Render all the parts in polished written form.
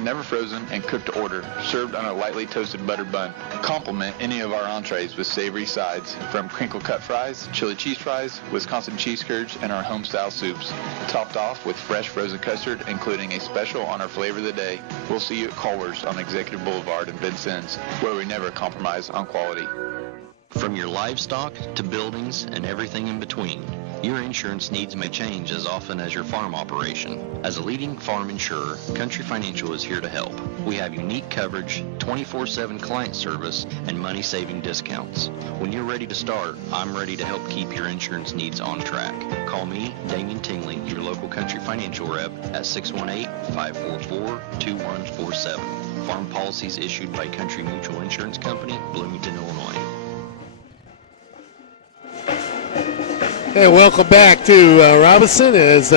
never frozen and cooked to order, served on a lightly toasted buttered bun. Complement any of our entrees with savory sides, from crinkle cut fries, chili cheese fries, Wisconsin cheese curds, and our home-style soups. Topped off with fresh frozen custard, including a special on our flavor of the day. We'll see you at Culver's on Executive Boulevard in Vincennes, where we never compromise on quality. From your livestock to buildings and everything in between, your insurance needs may change as often as your farm operation. As a leading farm insurer, Country Financial is here to help. We have unique coverage, 24/7 client service, and money-saving discounts. When you're ready to start, I'm ready to help keep your insurance needs on track. Call me, Damian Tingley, your local Country Financial rep at 618-544-2147. Farm policies issued by Country Mutual Insurance Company, Bloomington, Illinois. Hey, welcome back to Robinson. As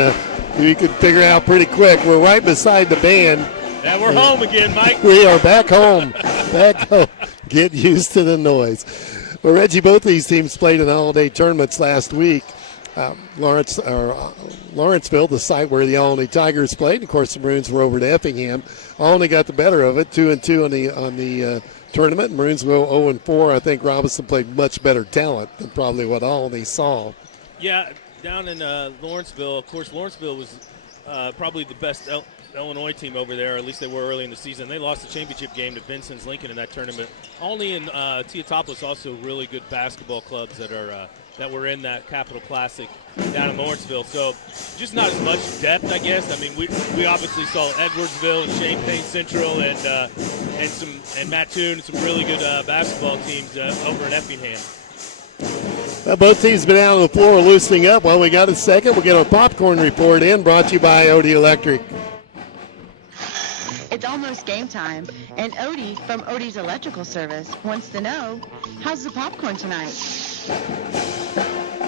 you can figure out pretty quick, we're right beside the band. Yeah, we're home again, Mike. We are back home. Back home. Get used to the noise. Well, Reggie, both these teams played in the all-day tournaments last week. Lawrenceville, the site where the Olney Tigers played. Of course, the Maroons were over to Effingham. Olney got the better of it, 2-2 on the tournament. Maroons go 0-4. I think Robinson played much better talent than probably what Olney saw. Yeah, down in Lawrenceville, of course, Lawrenceville was probably the best Illinois team over there, or at least they were early in the season. They lost the championship game to Vincennes Lincoln in that tournament. Olney and Teotopolis also really good basketball clubs that were in that Capital Classic down in Lawrenceville. So just not as much depth, I guess. I mean, we obviously saw Edwardsville and Champaign Central and Mattoon and some really good basketball teams over in Effingham. Well, both teams been out on the floor loosening up. Well, we got a second. We'll get our popcorn report in, brought to you by Odie Electric. It's almost game time, and Odie from Odie's Electrical Service wants to know, how's the popcorn tonight?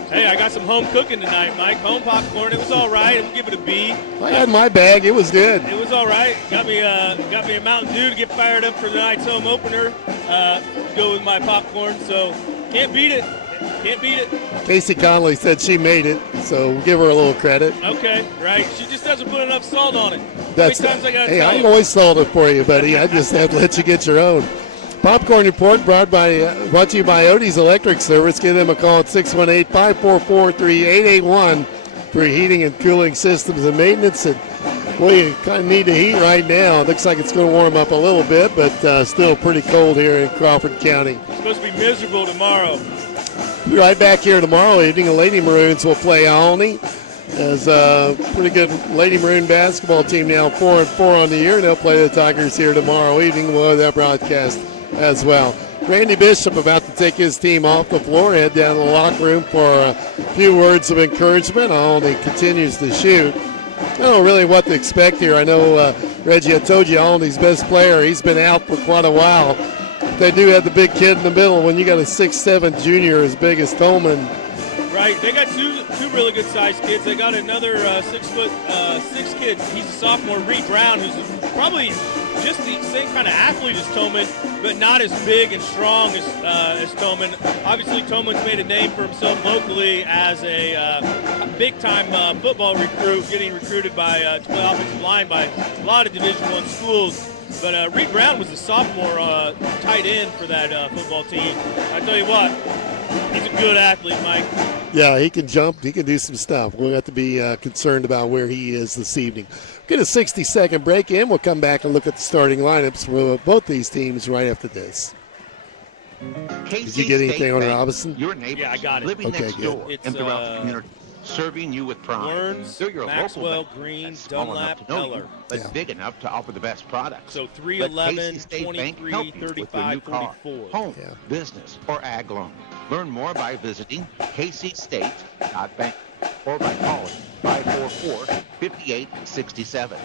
Hey, I got some home cooking tonight, Mike. Home popcorn. It was all right. We'll give it a B. I had my bag. It was good. It was all right. Got me a Mountain Dew to get fired up for tonight's home opener. Go with my popcorn. So can't beat it. Can't beat it. Casey Conley said she made it, so we'll give her a little credit. Okay, right. She just doesn't put enough salt on it. That's How many times I got to hey, tell I you? can always salt it for you, buddy. I just have to let you get your own. Popcorn report brought to you by Odie's Electric Service. Give them a call at 618-544-3881 for heating and cooling systems and maintenance. And well, you kind of need the heat right now. It looks like it's going to warm up a little bit, but still pretty cold here in Crawford County. It's supposed to be miserable tomorrow. Be right back here tomorrow evening. The Lady Maroons will play Olney. As a pretty good Lady Maroon basketball team now, 4-4 on the year. They'll play the Tigers here tomorrow evening. We'll have that broadcast as well. Randy Bishop about to take his team off the floor, head down to the locker room for a few words of encouragement. Olney continues to shoot. I don't know really what to expect here. I know, Reggie, I told you Olney's best player. He's been out for quite a while. They do have the big kid in the middle. When you got a 6'7" junior as big as Tolman. Right, they got two really good-sized kids. They got another 6'6" kid. He's a sophomore, Reed Brown, who's probably just the same kind of athlete as Tolman, but not as big and strong as Tolman. Obviously, Tolman's made a name for himself locally as a big-time football recruit, getting recruited by to play offensive line by a lot of Division I schools. But Reed Brown was a sophomore tight end for that football team. I tell you what, he's a good athlete, Mike. Yeah, he can jump. He can do some stuff. We'll have to be concerned about where he is this evening. Get a 60-second break in. We'll come back and look at the starting lineups for both these teams right after this. Did you get anything on Robinson? Your neighbors, yeah, I got it. living next door It's, and throughout the community, serving you with pride. Burns, They're your Maxwell, local Green, small Dunlap, enough to know you, Eller. but Yeah. big enough to offer the best products. So Let 311, Casey State Bank 23, help you with your 35, new car, 44. home, Yeah. business, or ag loan. Learn more by visiting kcstate.bank or by calling 544-5867.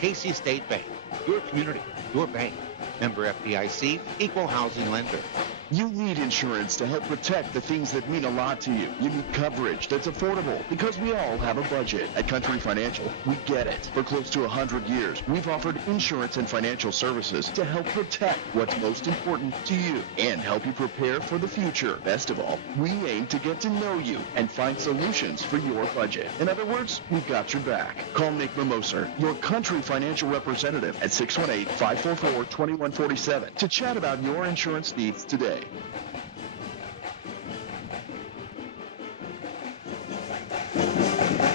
Casey State Bank, your community, your bank. Member FDIC, equal housing lender. You need insurance to help protect the things that mean a lot to you. You need coverage that's affordable because we all have a budget. At Country Financial, we get it. For close to 100 years, we've offered insurance and financial services to help protect what's most important to you and help you prepare for the future. Best of all, we aim to get to know you and find solutions for your budget. In other words, we've got your back. Call Nick Mimoser, your Country Financial representative at 618-544-2147 to chat about your insurance needs today.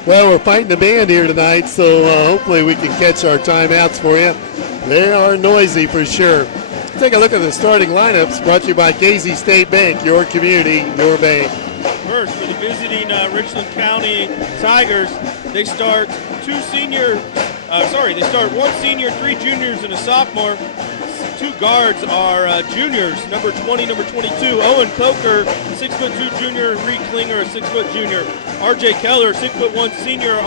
Well, we're fighting the band here tonight, so hopefully we can catch our timeouts for you. They are noisy for sure. Take a look at the starting lineups brought to you by Casey State Bank, your community, your bank. First, for the visiting Richland County Tigers, they start one senior, 3 juniors, and a sophomore. 2 guards are juniors, number 20, number 22, Owen Coker, 6'2" junior, and Reed Klinger, a 6' junior. R.J. Keller, 6'1" senior,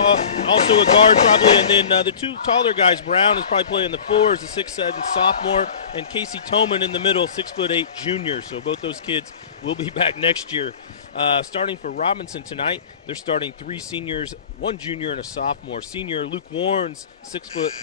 also a guard probably, and then the 2 taller guys, Brown is probably playing the 4 as a 6'7" sophomore, and Casey Toman in the middle, 6'8" junior. So both those kids will be back next year. Starting for Robinson tonight, they're starting 3 seniors, 1 junior, and a sophomore. Senior Luke Warnes, 6 foot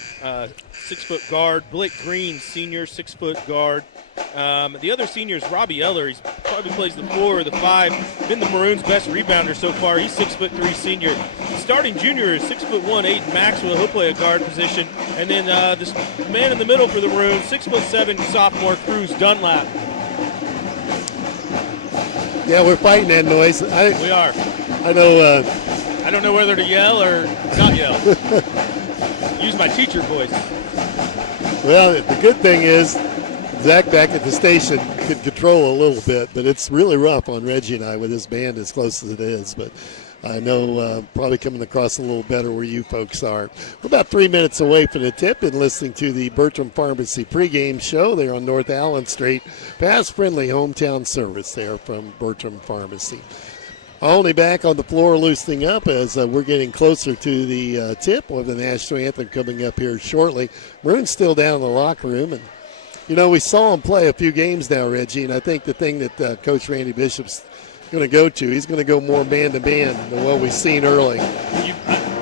guard. Blake Green, senior, 6 foot guard. The other senior is Robbie Eller. He probably plays the 4 or the 5. Been the Maroons' best rebounder so far. He's 6'3" senior. Starting junior is 6'1" Aiden Maxwell. He'll play a guard position. And then this man in the middle for the Maroons, 6'7" sophomore Cruz Dunlap. Yeah, we're fighting that noise. We are. I know. I don't know whether to yell or not yell. Use my teacher voice. Well, the good thing is Zach back at the station could control a little bit, but it's really rough on Reggie and I with this band as close as it is. But I know probably coming across a little better where you folks are. We're about 3 minutes away from the tip and listening to the Bertram Pharmacy pregame show. They're on North Allen Street. Fast, friendly hometown service there from Bertram Pharmacy. Olney back on the floor loosening up as we're getting closer to the tip with the national anthem coming up here shortly. Maroon's still down in the locker room. And, you know, we saw him play a few games now, Reggie, and I think the thing that Coach Randy Bishop's going to go to, he's going to go more man-to-man than what we've seen early.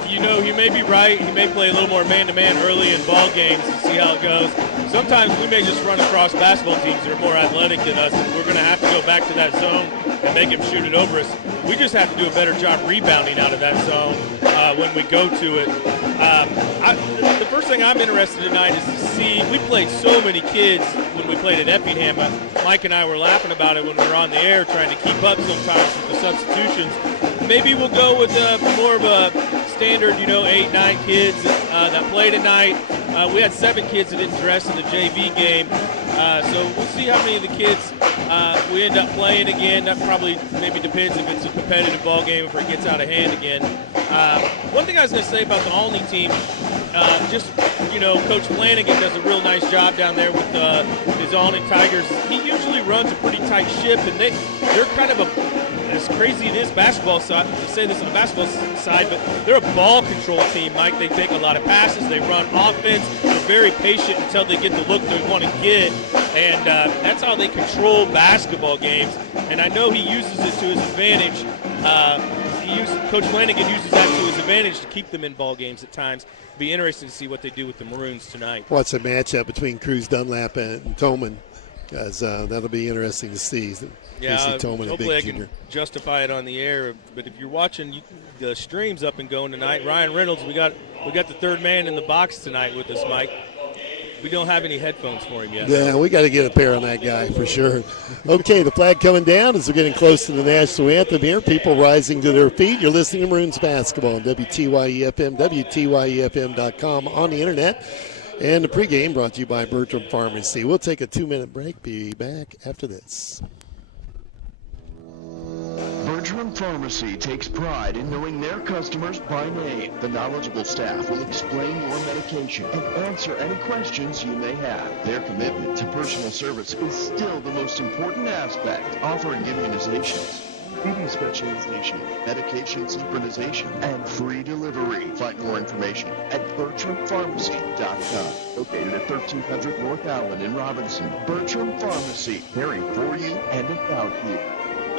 You know, you may be right. He may play a little more man-to-man early in ball games to see how it goes. Sometimes we may just run across basketball teams that are more athletic than us, and we're going to have to go back to that zone and make him shoot it over us. We just have to do a better job rebounding out of that zone when we go to it. The first thing I'm interested in tonight is to see, we played so many kids when we played at Effingham. Mike and I were laughing about it when we were on the air trying to keep up sometimes with the substitutions. Maybe we'll go with more of a standard, 8, 9 kids that play tonight. We had 7 kids that didn't dress in the JV game. So we'll see how many of the kids we end up playing again. That probably maybe depends if it's a competitive ball game, if it gets out of hand again. One thing I was going to say about the Olney team, Coach Flanagan does a real nice job down there with his Olney Tigers. He usually runs a pretty tight ship, and they're kind of as crazy it is basketball side, to say this on the basketball side, but they're a ball control team, Mike. They take a lot of passes. They run offense. They're very patient until they get the look they want to get, and that's how they control basketball games. And I know he uses it to his advantage. Coach Flanagan uses that to his advantage to keep them in ball games at times. It'll be interesting to see what they do with the Maroons tonight. What's a matchup between Cruz Dunlap and Toman? Because that'll be interesting to see. Yeah, Toman, hopefully I can justify it on the air. But if you're watching the streams up and going tonight, Ryan Reynolds, we got the third man in the box tonight with us, Mike. We don't have any headphones for him yet. Yeah, we got to get a pair on that guy for sure. Okay, the flag coming down as we're getting close to the national anthem here. People rising to their feet. You're listening to Maroons basketball on WTYE FM, WTYEFM.com on the internet. And the pregame brought to you by Bertram Pharmacy. We'll take a 2-minute break. Be back after this. Bertram Pharmacy takes pride in knowing their customers by name. The knowledgeable staff will explain your medication and answer any questions you may have. Their commitment to personal service is still the most important aspect, offering immunizations, baby specialization, medication synchronization, and free delivery. Find more information at BertramPharmacy.com. Located at 1300 North Allen in Robinson. Bertram Pharmacy, caring for you and about you.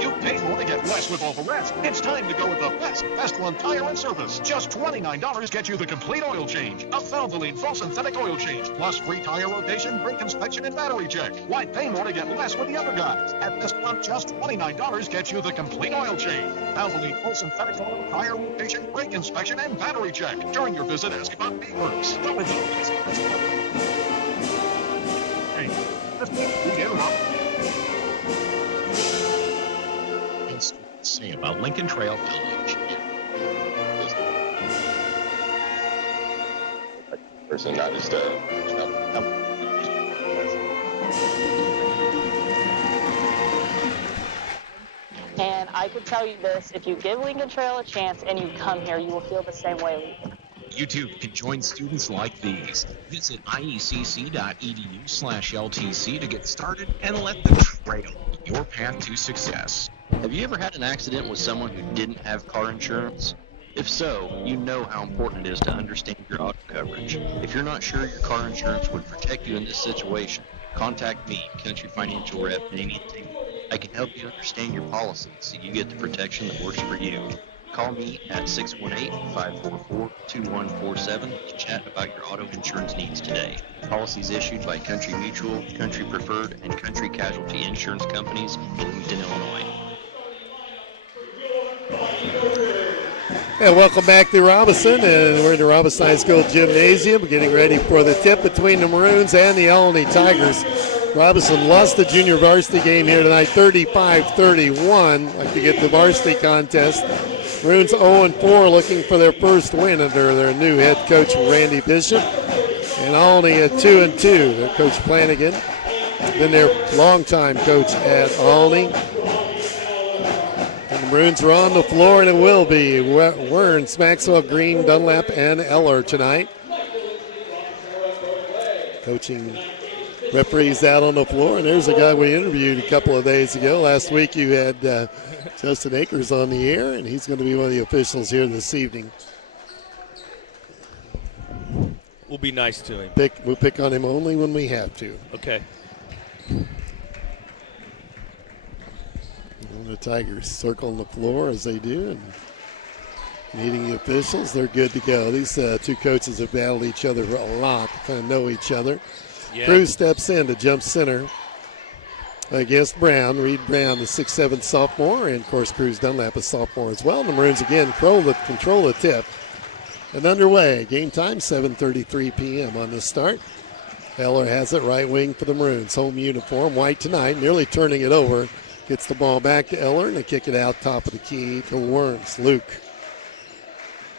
You pay more to get less with all the rest. It's time to go with the best one tire and service. Just $29 gets you the complete oil change. A Valvoline full synthetic oil change, plus free tire rotation, brake inspection, and battery check. Why pay more to get less with the other guys? At this one, just $29 gets you the complete oil change. Valvoline full synthetic oil, tire rotation, brake inspection, and battery check. During your visit, ask about B-Works. Go with those. Hey, let's begin up. Say about Lincoln Trail College. Person, not just And I could tell you this, if you give Lincoln Trail a chance and you come here, you will feel the same way we do. You too can join students like these. Visit iecc.edu/LTC to get started and let the trail be your path to success. Have you ever had an accident with someone who didn't have car insurance? If so, you know how important it is to understand your auto coverage. If you're not sure your car insurance would protect you in this situation, contact me, Country Financial Rep, at any time. I can help you understand your policy so you get the protection that works for you. Call me at 618-544-2147 to chat about your auto insurance needs today. Policies issued by Country Mutual, Country Preferred, and Country Casualty Insurance Companies, Bloomington, Illinois. And welcome back to Robinson, and we're in the Robinson High School Gymnasium getting ready for the tip between the Maroons and the Olney Tigers. Robinson lost the junior varsity game here tonight, 35-31. Like to get the varsity contest. Maroons 0-4, looking for their first win under their new head coach, Randy Bishop. And Olney at 2-2. Their coach Flanagan, been their longtime coach at Olney. And the Maroons are on the floor, and it will be Werns, Maxwell, Green, Dunlap, and Eller tonight. Coaching referees out on the floor, and there's a guy we interviewed a couple of days ago. Last week you had Justin Akers on the air, and he's going to be one of the officials here this evening. We'll be nice to him. We'll pick on him only when we have to. Okay. And the Tigers circling the floor as they do, and meeting the officials. They're good to go. These two coaches have battled each other a lot, kind of know each other. Yeah. Cruz steps in to jump center against Brown. Reed Brown, the 6'7" sophomore, and of course Cruz Dunlap, a sophomore as well. And the Maroons again control the tip. And underway, game time 7:33 p.m. on the start. Eller has it right wing for the Maroons. Home uniform, white tonight, nearly turning it over. Gets the ball back to Eller, and they kick it out top of the key to Werns. Luke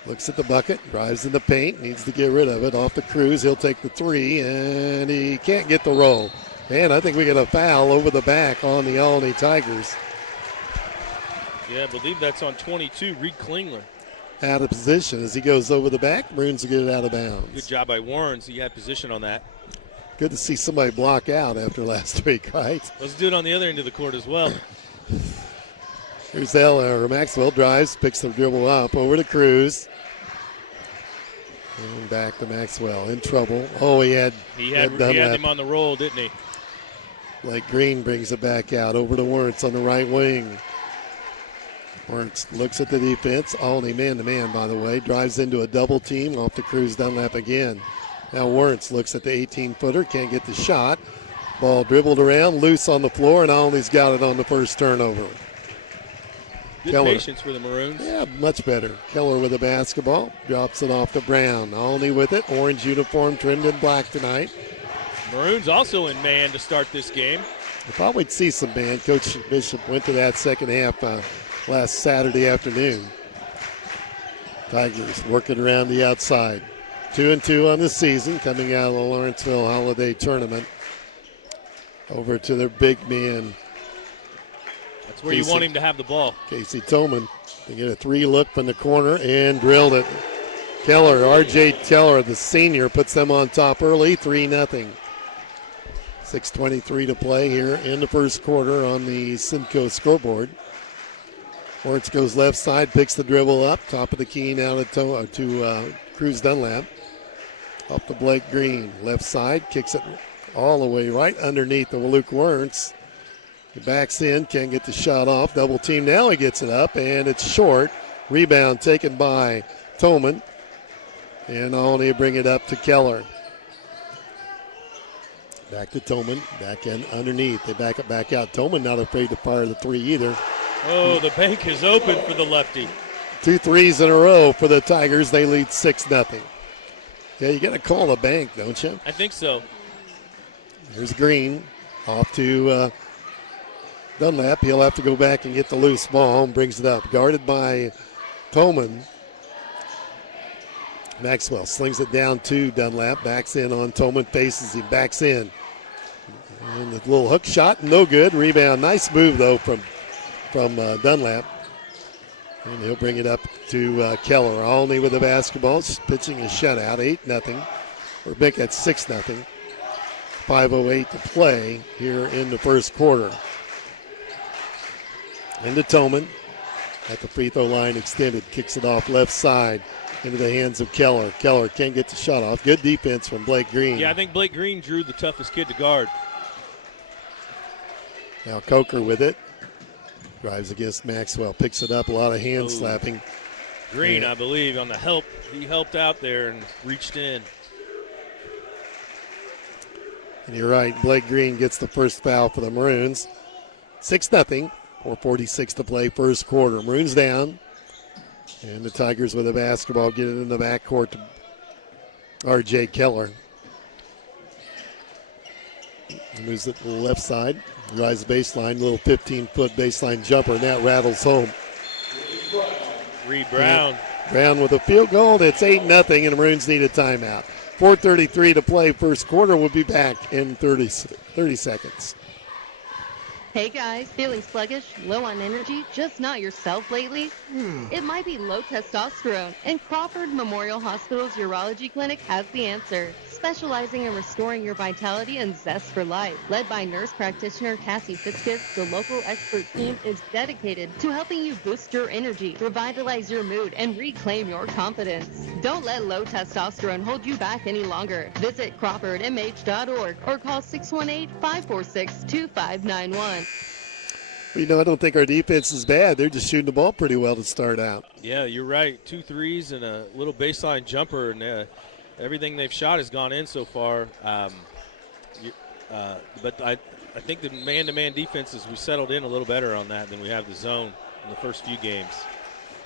looks at the bucket, drives in the paint, needs to get rid of it. Off the Cruz, he'll take the three, and he can't get the roll. Man, I think we get a foul over the back on the Olney Tigers. Yeah, I believe that's on 22, Reed Klingler. Out of position as he goes over the back. Maroons will get it out of bounds. Good job by Warrens. He had position on that. Good to see somebody block out after last week, right? Let's do it on the other end of the court as well. Here's Maxwell drives, picks the dribble up over to Cruz. And back to Maxwell, in trouble. Oh, he had him on the roll, didn't he? Blake Green brings it back out over to Werntz on the right wing. Werntz looks at the defense. Olney man-to-man, by the way. Drives into a double team off the Cruz Dunlap again. Now Werntz looks at the 18-footer, can't get the shot. Ball dribbled around, loose on the floor, and Olney's got it on the first turnover. Good Keller. patience for the Maroons. Yeah, much better. Keller with the basketball, drops it off to Brown. Olney with it, orange uniform trimmed in black tonight. Maroons also in man to start this game. I thought we'd see some man. Coach Bishop went to that second half last Saturday afternoon. Tigers working around the outside. 2-2 on the season, coming out of the Lawrenceville Holiday Tournament. Over to their big man. That's where you want him to have the ball. Casey Tillman. They get a three look from the corner and drilled it. Keller, R.J. Keller, the senior, puts them on top early, 3-0. 6:23 to play here in the first quarter on the Simcoe scoreboard. Orts goes left side, picks the dribble up, top of the key now to Cruz Dunlap. Up to Blake Green, left side, kicks it all the way right underneath the Luke Werntz. He backs in, can't get the shot off. Double team now, he gets it up, and it's short. Rebound taken by Tolman. And Olney bring it up to Keller. Back to Tolman, back in underneath. They back it back out. Tolman not afraid to fire the three either. Oh, the bank is open for the lefty. 2 threes in a row for the Tigers. They lead 6-0. Yeah, you got to call the bank, don't you? I think so. Here's Green off to Dunlap. He'll have to go back and get the loose ball and brings it up. Guarded by Tolman. Maxwell slings it down to Dunlap. Backs in on Tolman. Faces him. Backs in. And the little hook shot, no good. Rebound. Nice move, though, from Dunlap. And he'll bring it up to Keller. Olney with the basketball. Pitching a shutout. 8-0. We're back at 6-0. 5:08 to play here in the first quarter. Into Tolman. At the free throw line extended. Kicks it off left side. Into the hands of Keller. Keller can't get the shot off. Good defense from Blake Green. Yeah, I think Blake Green drew the toughest kid to guard. Now Coker with it. Drives against Maxwell. Picks it up. A lot of hand slapping. Green, I believe, on the help. He helped out there and reached in. And you're right. Blake Green gets the first foul for the Maroons. 6-0. 4:46 to play first quarter. Maroons down. And the Tigers with the basketball get it in the backcourt to R.J. Keller. He moves it to the left side. Drives the baseline. Little 15-foot baseline jumper, and that rattles home. Reed Brown. Brown with a field goal. It's 8-0, and the Maroons need a timeout. 4:33 to play first quarter. We'll be back in 30 seconds. Hey guys, feeling sluggish, low on energy, just not yourself lately? It might be low testosterone, and Crawford Memorial Hospital's Urology Clinic has the answer. Specializing in restoring your vitality and zest for life. Led by nurse practitioner Cassie Fitzgibbs, the local expert team is dedicated to helping you boost your energy, revitalize your mood, and reclaim your confidence. Don't let low testosterone hold you back any longer. Visit CrawfordMH.org or call 618-546-2591. I don't think our defense is bad. They're just shooting the ball pretty well to start out. Yeah, you're right. 2 threes and a little baseline jumper, and everything they've shot has gone in so far. But I think the man-to-man defenses, we settled in a little better on that than we have the zone in the first few games.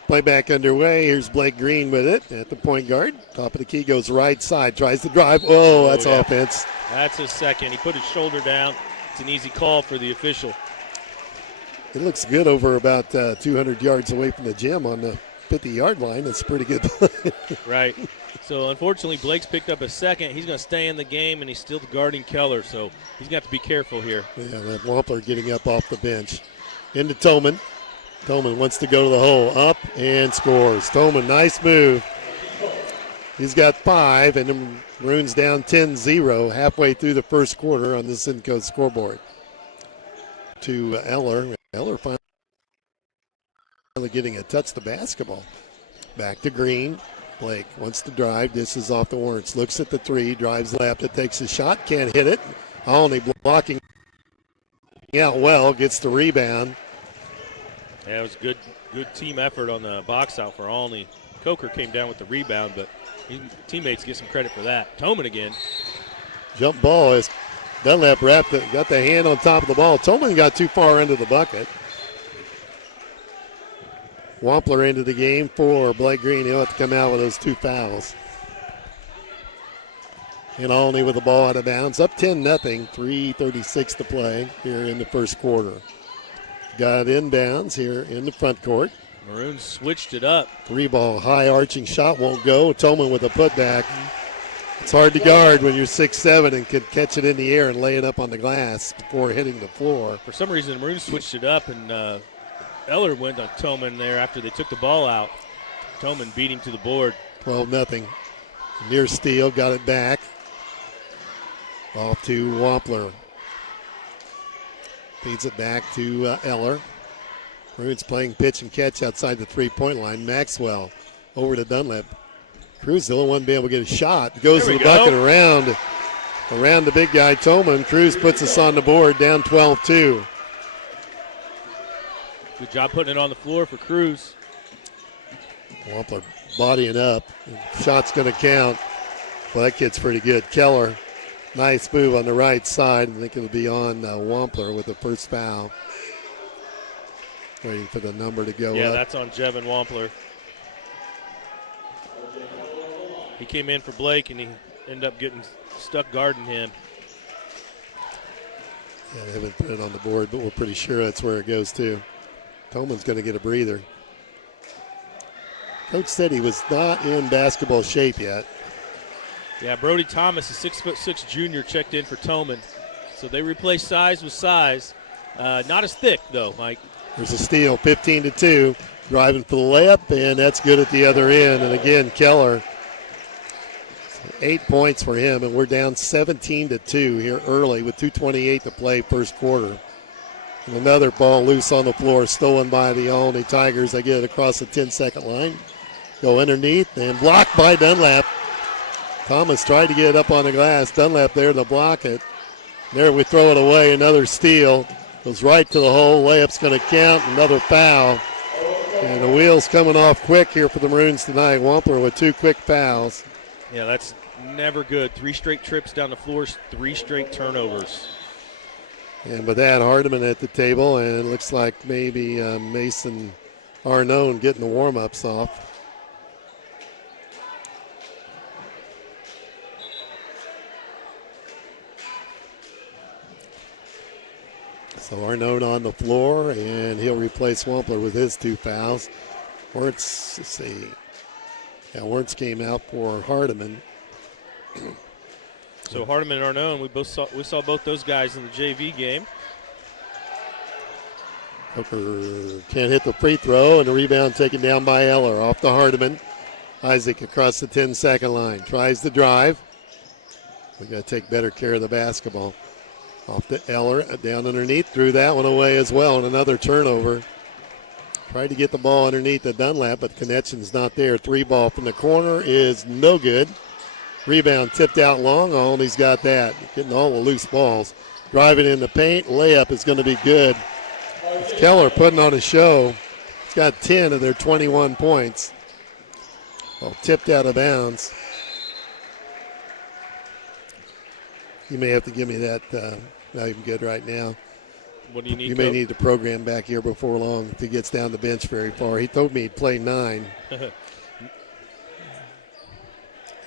Play back underway. Here's Blake Green with it at the point guard. Top of the key goes right side. Tries to drive. Oh, that's offense. That's his second. He put his shoulder down. It's an easy call for the official. It looks good over about 200 yards away from the gym on the 50-yard line. That's pretty good. Right. So, unfortunately, Blake's picked up a second. He's going to stay in the game, and he's still guarding Keller, so he's got to be careful here. Yeah, that Wampler getting up off the bench. Into Tolman. Tolman wants to go to the hole. Up and scores. Tolman, nice move. He's got 5, and the Maroons down 10-0 halfway through the first quarter on the Simcoe scoreboard. To Eller. Eller finally getting a touch to basketball. Back to Green. Blake wants to drive. This is off the Werntz. Looks at the 3. Drives left. It takes a shot. Can't hit it. Olney blocking out well. Gets the rebound. Yeah, it was good team effort on the box out for Olney. Coker came down with the rebound, but teammates get some credit for that. Tolman again. Jump ball is Dunlap wrapped it, got the hand on top of the ball. Tolman got too far into the bucket. Wampler into the game for Blake Green. He'll have to come out with those 2 fouls. And Olney with the ball out of bounds. Up 10-0, 3:36 to play here in the first quarter. Got inbounds here in the front court. Maroons switched it up. 3-ball high arching shot won't go. Tolman with a putback. It's hard to guard when you're 6'7" and can catch it in the air and lay it up on the glass before hitting the floor. For some reason, the Maroons switched it up, and Eller went on Tolman there after they took the ball out. Tolman beat him to the board. 12-0. Near steal, got it back. Off to Wampler. Feeds it back to Eller. Maroons playing pitch and catch outside the three-point line. Maxwell over to Dunlap. Cruz the only one to be able to get a shot. Goes to the bucket around the big guy, Tolman. Cruz puts us on the board, down 12-2. Good job putting it on the floor for Cruz. Wampler bodying up. Shot's going to count. Well, that kid's pretty good. Keller, nice move on the right side. I think it'll be on Wampler with the first foul. Waiting for the number to go up. Yeah, that's on Jevin Wampler. He came in for Blake, and he ended up getting stuck guarding him. Yeah, they haven't put it on the board, but we're pretty sure that's where it goes to. Tolman's going to get a breather. Coach said he was not in basketball shape yet. Yeah, Brody Thomas, a 6'6" junior, checked in for Tolman. So they replaced size with size. Not as thick, though, Mike. There's a steal, 15-2. Driving for the layup, and that's good at the other end. And again, Keller, 8 points for him, and we're down 17-2 here early with 2:28 to play first quarter. And another ball loose on the floor, stolen by the Olney Tigers. They get it across the 10-second line. Go underneath and blocked by Dunlap. Thomas tried to get it up on the glass. Dunlap there to block it. There we throw it away. Another steal. Goes right to the hole. Layup's going to count. Another foul. And the wheels coming off quick here for the Maroons tonight. Wampler with 2 quick fouls. Yeah, that's never good. 3 straight trips down the floor, 3 straight turnovers. And with that, Hardiman at the table, and it looks like maybe Mason Arnone getting the warm-ups off. So Arnone on the floor, and he'll replace Wampler with his 2 fouls. Wertz, let's see. Yeah, Wertz came out for Hardiman. So Hardiman and Arnone, we saw both those guys in the JV game. Hooker can't hit the free throw, and the rebound taken down by Eller. Off to Hardiman. Isaac across the 10-second line. Tries the drive. We got to take better care of the basketball. Off to Eller, down underneath. Threw that one away as well, and another turnover. Tried to get the ball underneath the Dunlap, but the connection's not there. 3 ball from the corner is no good. Rebound tipped out long. Olney's got that. Getting all the loose balls. Driving in the paint. Layup is going to be good. It's Keller putting on a show. He's got 10 of their 21 points. Well, tipped out of bounds. You may have to give me that. Not even good right now. What do you need? You may need to program back here before long if he gets down the bench very far. He told me he'd play 9.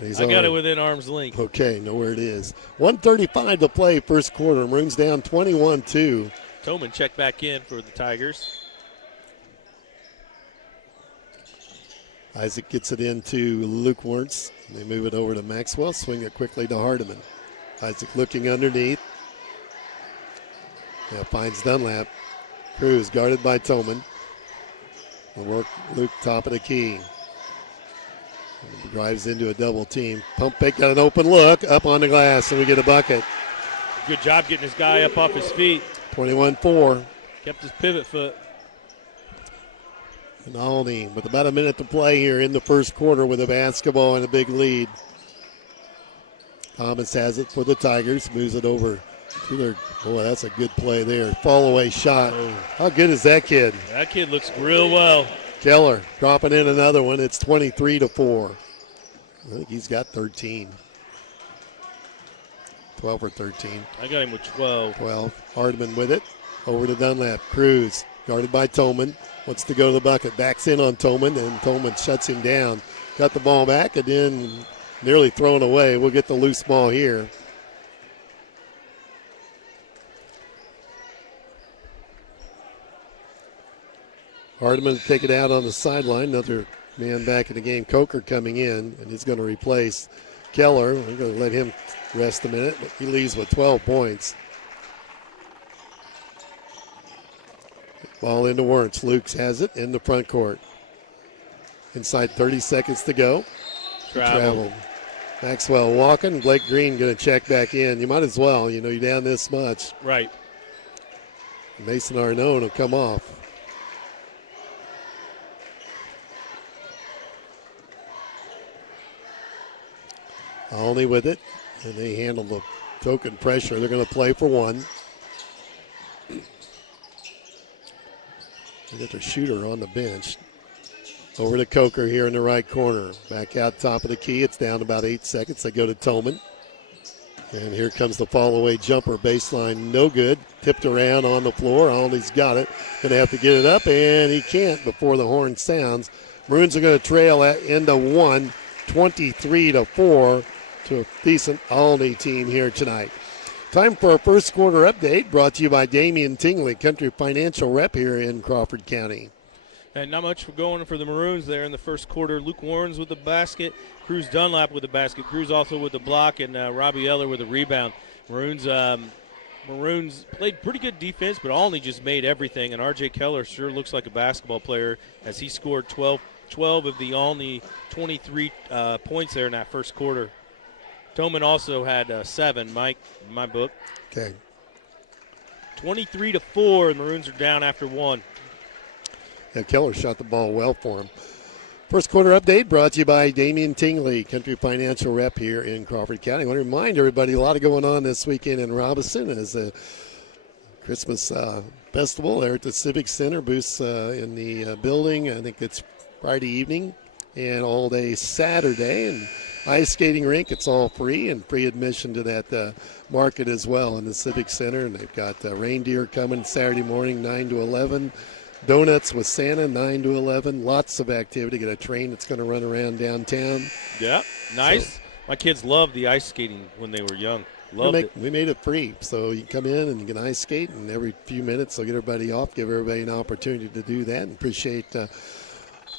I got it within arm's length. Okay, know where it is. 1:35 to play first quarter. Maroons down 21-2. Tolman checked back in for the Tigers. Isaac gets it into Luke Wertz. They move it over to Maxwell. Swing it quickly to Hardiman. Isaac looking underneath. Yeah, finds Dunlap. Cruz guarded by Tolman. The work Luke top of the key. Drives into a double team. Pump fake, got an open look. Up on the glass, and we get a bucket. Good job getting his guy up off his feet. 21-4. Kept his pivot foot. And Olney with about a minute to play here in the first quarter with a basketball and a big lead. Thomas has it for the Tigers. Moves it over to their. Boy, that's a good play there. Fall away shot. Oh. How good is that kid? That kid looks real well. Keller dropping in another one. It's 23-4. I think he's got 13. 12 or 13. I got him with 12. 12. Hardiman with it. Over to Dunlap. Cruz guarded by Tolman. Wants to go to the bucket. Backs in on Tolman, and Tolman shuts him down. Got the ball back and then nearly thrown away. We'll get the loose ball here. Hardiman to take it out on the sideline. Another man back in the game. Coker coming in, and he's going to replace Keller. We're going to let him rest a minute, but he leaves with 12 points. Ball into Wertz. Lukes has it in the front court. Inside 30 seconds to go. Travel. Maxwell walking. Blake Green going to check back in. You might as well. You know, you're down this much. Right. Mason Arnone will come off. Olney with it, and they handle the token pressure. They're going to play for one. They got their shooter on the bench. Over to Coker here in the right corner. Back out top of the key. It's down about 8 seconds. They go to Tolman. And here comes the fall-away jumper. Baseline, no good. Tipped around on the floor. Olney's got it. Going to have to get it up, and he can't before the horn sounds. Maroons are going to trail at end of one, 23-4 to a decent Olney team here tonight. Time for our first quarter update, brought to you by Damian Tingley, Country Financial Rep here in Crawford County. And not much for going for the Maroons there in the first quarter. Luke Warrens with the basket, Cruz Dunlap with the basket, Cruz also with the block, and Robbie Eller with a rebound. Maroons played pretty good defense, but Olney just made everything, and R.J. Keller sure looks like a basketball player as he scored 12 of the Olney 23 points there in that first quarter. Tolman also had 7, Mike, in my book. Okay. 23-4, and Maroons are down after one. Yeah, Keller shot the ball well for him. First quarter update brought to you by Damian Tingley, Country Financial Rep here in Crawford County. I want to remind everybody, a lot of going on this weekend in Robinson as the Christmas festival there at the Civic Center. Booths in the building. I think it's Friday evening and all day Saturday. And ice skating rink, it's all free and free admission to that market as well in the Civic Center. And they've got reindeer coming Saturday morning, 9 to 11. Donuts with Santa, 9 to 11. Lots of activity. Got a train that's going to run around downtown. Yeah, nice. So, my kids loved the ice skating when they were young. Loved it. We made it free. So you come in and you can ice skate, and every few minutes they'll get everybody off, give everybody an opportunity to do that. And appreciate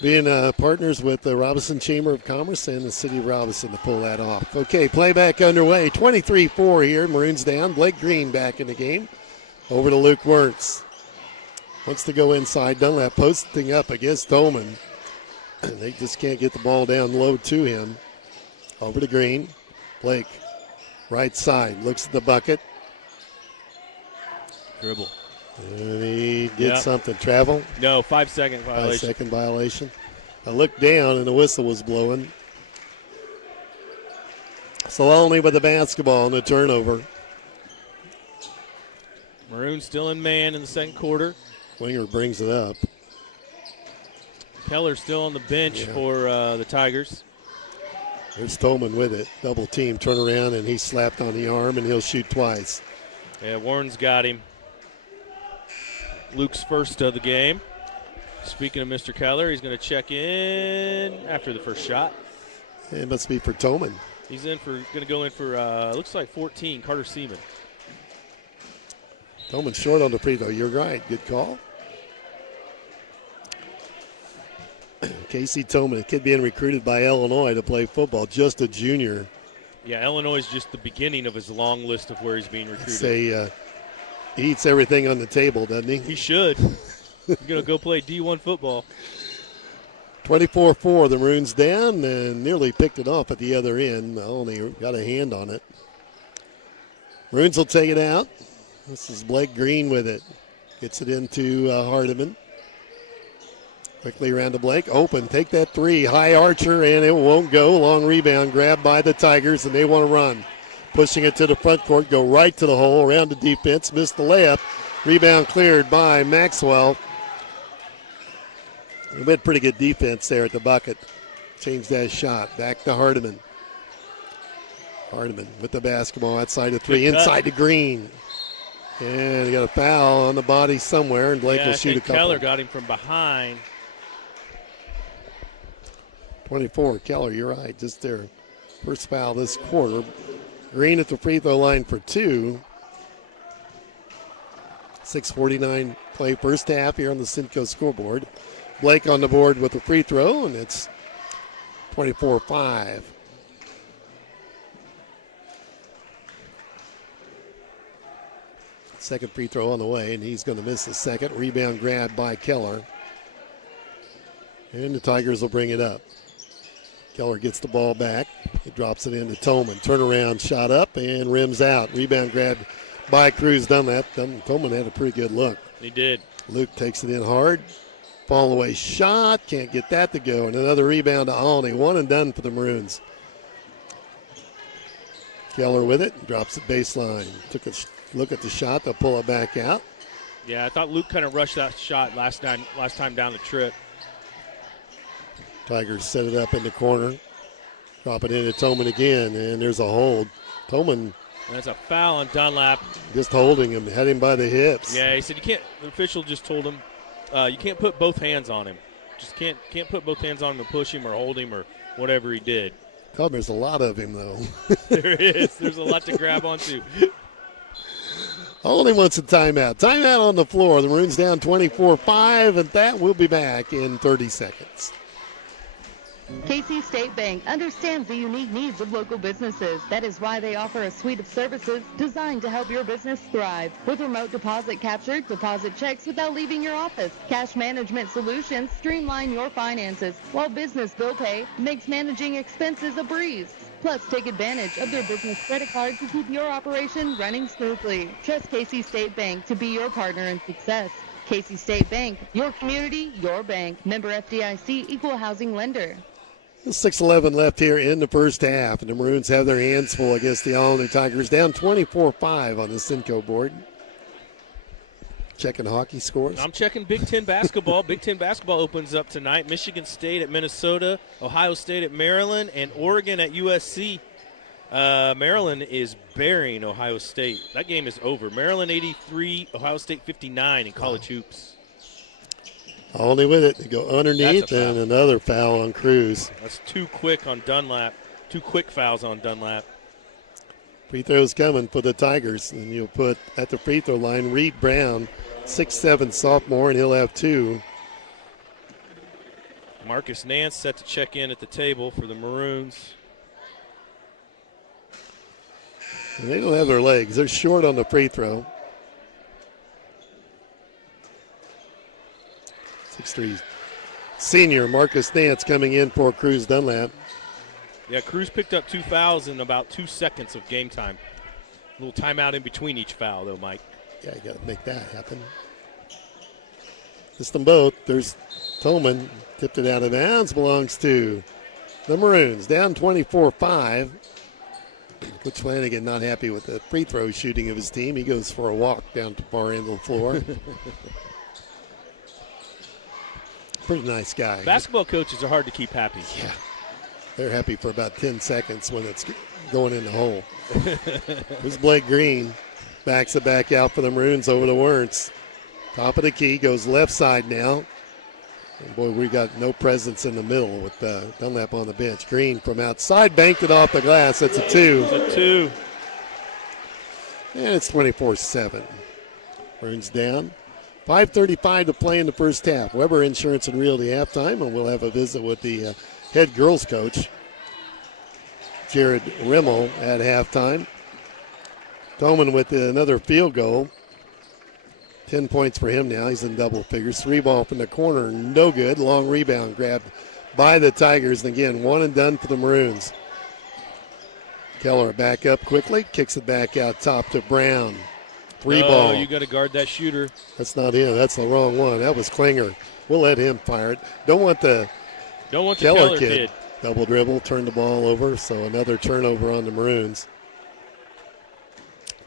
being partners with the Robinson Chamber of Commerce and the City of Robinson to pull that off. Okay, playback underway. 23-4 here. Maroons down. Blake Green back in the game. Over to Luke Wertz. Wants to go inside. Dunlap posting up against Tolman. They just can't get the ball down low to him. Over to Green. Blake, right side, looks at the bucket. Dribble. And he did something. Travel? No, 5-second violation. 5-second violation. I looked down and the whistle was blowing. So Olney with the basketball and the turnover. Maroons still in man in the second quarter. Winger brings it up. Keller still on the bench for the Tigers. There's Tolman with it. Double team, turn around, and he's slapped on the arm, and he'll shoot twice. Yeah, Warren's got him. Luke's first of the game. Speaking of Mr. Keller, he's going to check in after the first shot. It must be for Tolman. He's going to go in for, looks like 14, Carter Seaman. Tolman short on the free throw. You're right. Good call. Casey Tolman, a kid being recruited by Illinois to play football, just a junior. Yeah, Illinois is just the beginning of his long list of where he's being recruited. Say, he eats everything on the table, doesn't he? He should. He's going to go play D1 football. 24-4, the Maroons down and nearly picked it off at the other end. Only got a hand on it. Maroons will take it out. This is Blake Green with it. Gets it into Hardiman. Quickly around to Blake. Open. Take that three. High archer, and it won't go. Long rebound. Grabbed by the Tigers, and they want to run. Pushing it to the front court. Go right to the hole. Around the defense. Missed the layup. Rebound cleared by Maxwell. We had pretty good defense there at the bucket. Changed that shot. Back to Hardiman. Hardiman with the basketball outside of three. Inside to Green. And he got a foul on the body somewhere, and Blake will shoot a couple. Keller got him from behind. 24, Keller, you're right. Just their first foul this quarter. Green at the free throw line for 2. 6:49 play first half here on the Simcoe scoreboard. Blake on the board with the free throw, and it's 24-5. Second free throw on the way, and he's going to miss the second. Rebound grab by Keller. And the Tigers will bring it up. Keller gets the ball back. He drops it into Tolman. Turnaround shot up and rims out. Rebound grabbed by Cruz Dunlap. Tolman had a pretty good look. He did. Luke takes it in hard. Fall away shot. Can't get that to go. And another rebound to Olney. One and done for the Maroons. Keller with it, drops it baseline. Took a look at the shot. They'll pull it back out. Yeah, I thought Luke kind of rushed that shot last time down the trip. Tigers set it up in the corner. Drop it into Toman again, and there's a hold. Toman. And that's a foul on Dunlap. Just holding him, had him by the hips. Yeah, he said you can't. The official just told him you can't put both hands on him. Just can't put both hands on him to push him or hold him or whatever he did. Tell him there's a lot of him, though. There is. There's a lot to grab onto. Olney wants a timeout. Timeout on the floor. The Maroons down 24-5, and that will be back in 30 seconds. KC State Bank understands the unique needs of local businesses. That is why they offer a suite of services designed to help your business thrive. With remote deposit capture, deposit checks without leaving your office. Cash management solutions streamline your finances, while business bill pay makes managing expenses a breeze. Plus, take advantage of their business credit card to keep your operation running smoothly. Trust KC State Bank to be your partner in success. KC State Bank, your community, your bank. Member FDIC, equal housing lender. 6:11 left here in the first half, and the Maroons have their hands full against the Olney Tigers, down 24-5 on the Cinco board. Checking hockey scores. I'm checking Big Ten basketball. Big Ten basketball opens up tonight. Michigan State at Minnesota, Ohio State at Maryland, and Oregon at USC. Maryland is burying Ohio State. That game is over. Maryland 83, Ohio State 59 in college hoops. Olney with it. They go underneath, and another foul on Cruz. That's too quick on Dunlap. 2 quick fouls on Dunlap. Free throws coming for the Tigers, and you'll put at the free throw line Reed Brown, 6'7" sophomore, and he'll have 2. Marcus Nance set to check in at the table for the Maroons. And they don't have their legs. They're short on the free throw. 6'3" senior Marcus Nance coming in for Cruz Dunlap. Yeah, Cruz picked up 2 fouls in about 2 seconds of game time. A little timeout in between each foul, though, Mike. Yeah, you got to make that happen. Missed them both. There's Tolman. Tipped it out of bounds. Belongs to the Maroons. Down 24-5. Coach Flanagan not happy with the free throw shooting of his team. He goes for a walk down to far end of the floor. Pretty nice guy. Basketball coaches are hard to keep happy. Yeah. They're happy for about 10 seconds when it's going in the hole. There's Blake Green. Backs it back out for the Maroons over to Wernz. Top of the key, goes left side now. And boy, we got no presence in the middle with Dunlap on the bench. Green from outside, banked it off the glass. That's a 2. It's a 2. And it's 24-7. Maroons down. 5:35 to play in the first half. Weber Insurance and Realty halftime, and we'll have a visit with the head girls coach, Jared Rimmel, at halftime. Thoman with another field goal. 10 points for him now. He's in double figures. 3 ball from the corner, no good. Long rebound grabbed by the Tigers. And again, 1 and done for the Maroons. Keller back up quickly, kicks it back out top to Brown. 3 ball. You got to guard that shooter. That's not him. That's the wrong one. That was Klinger. We'll let him fire it. Don't want the Keller kid. Double dribble, turn the ball over. So another turnover on the Maroons.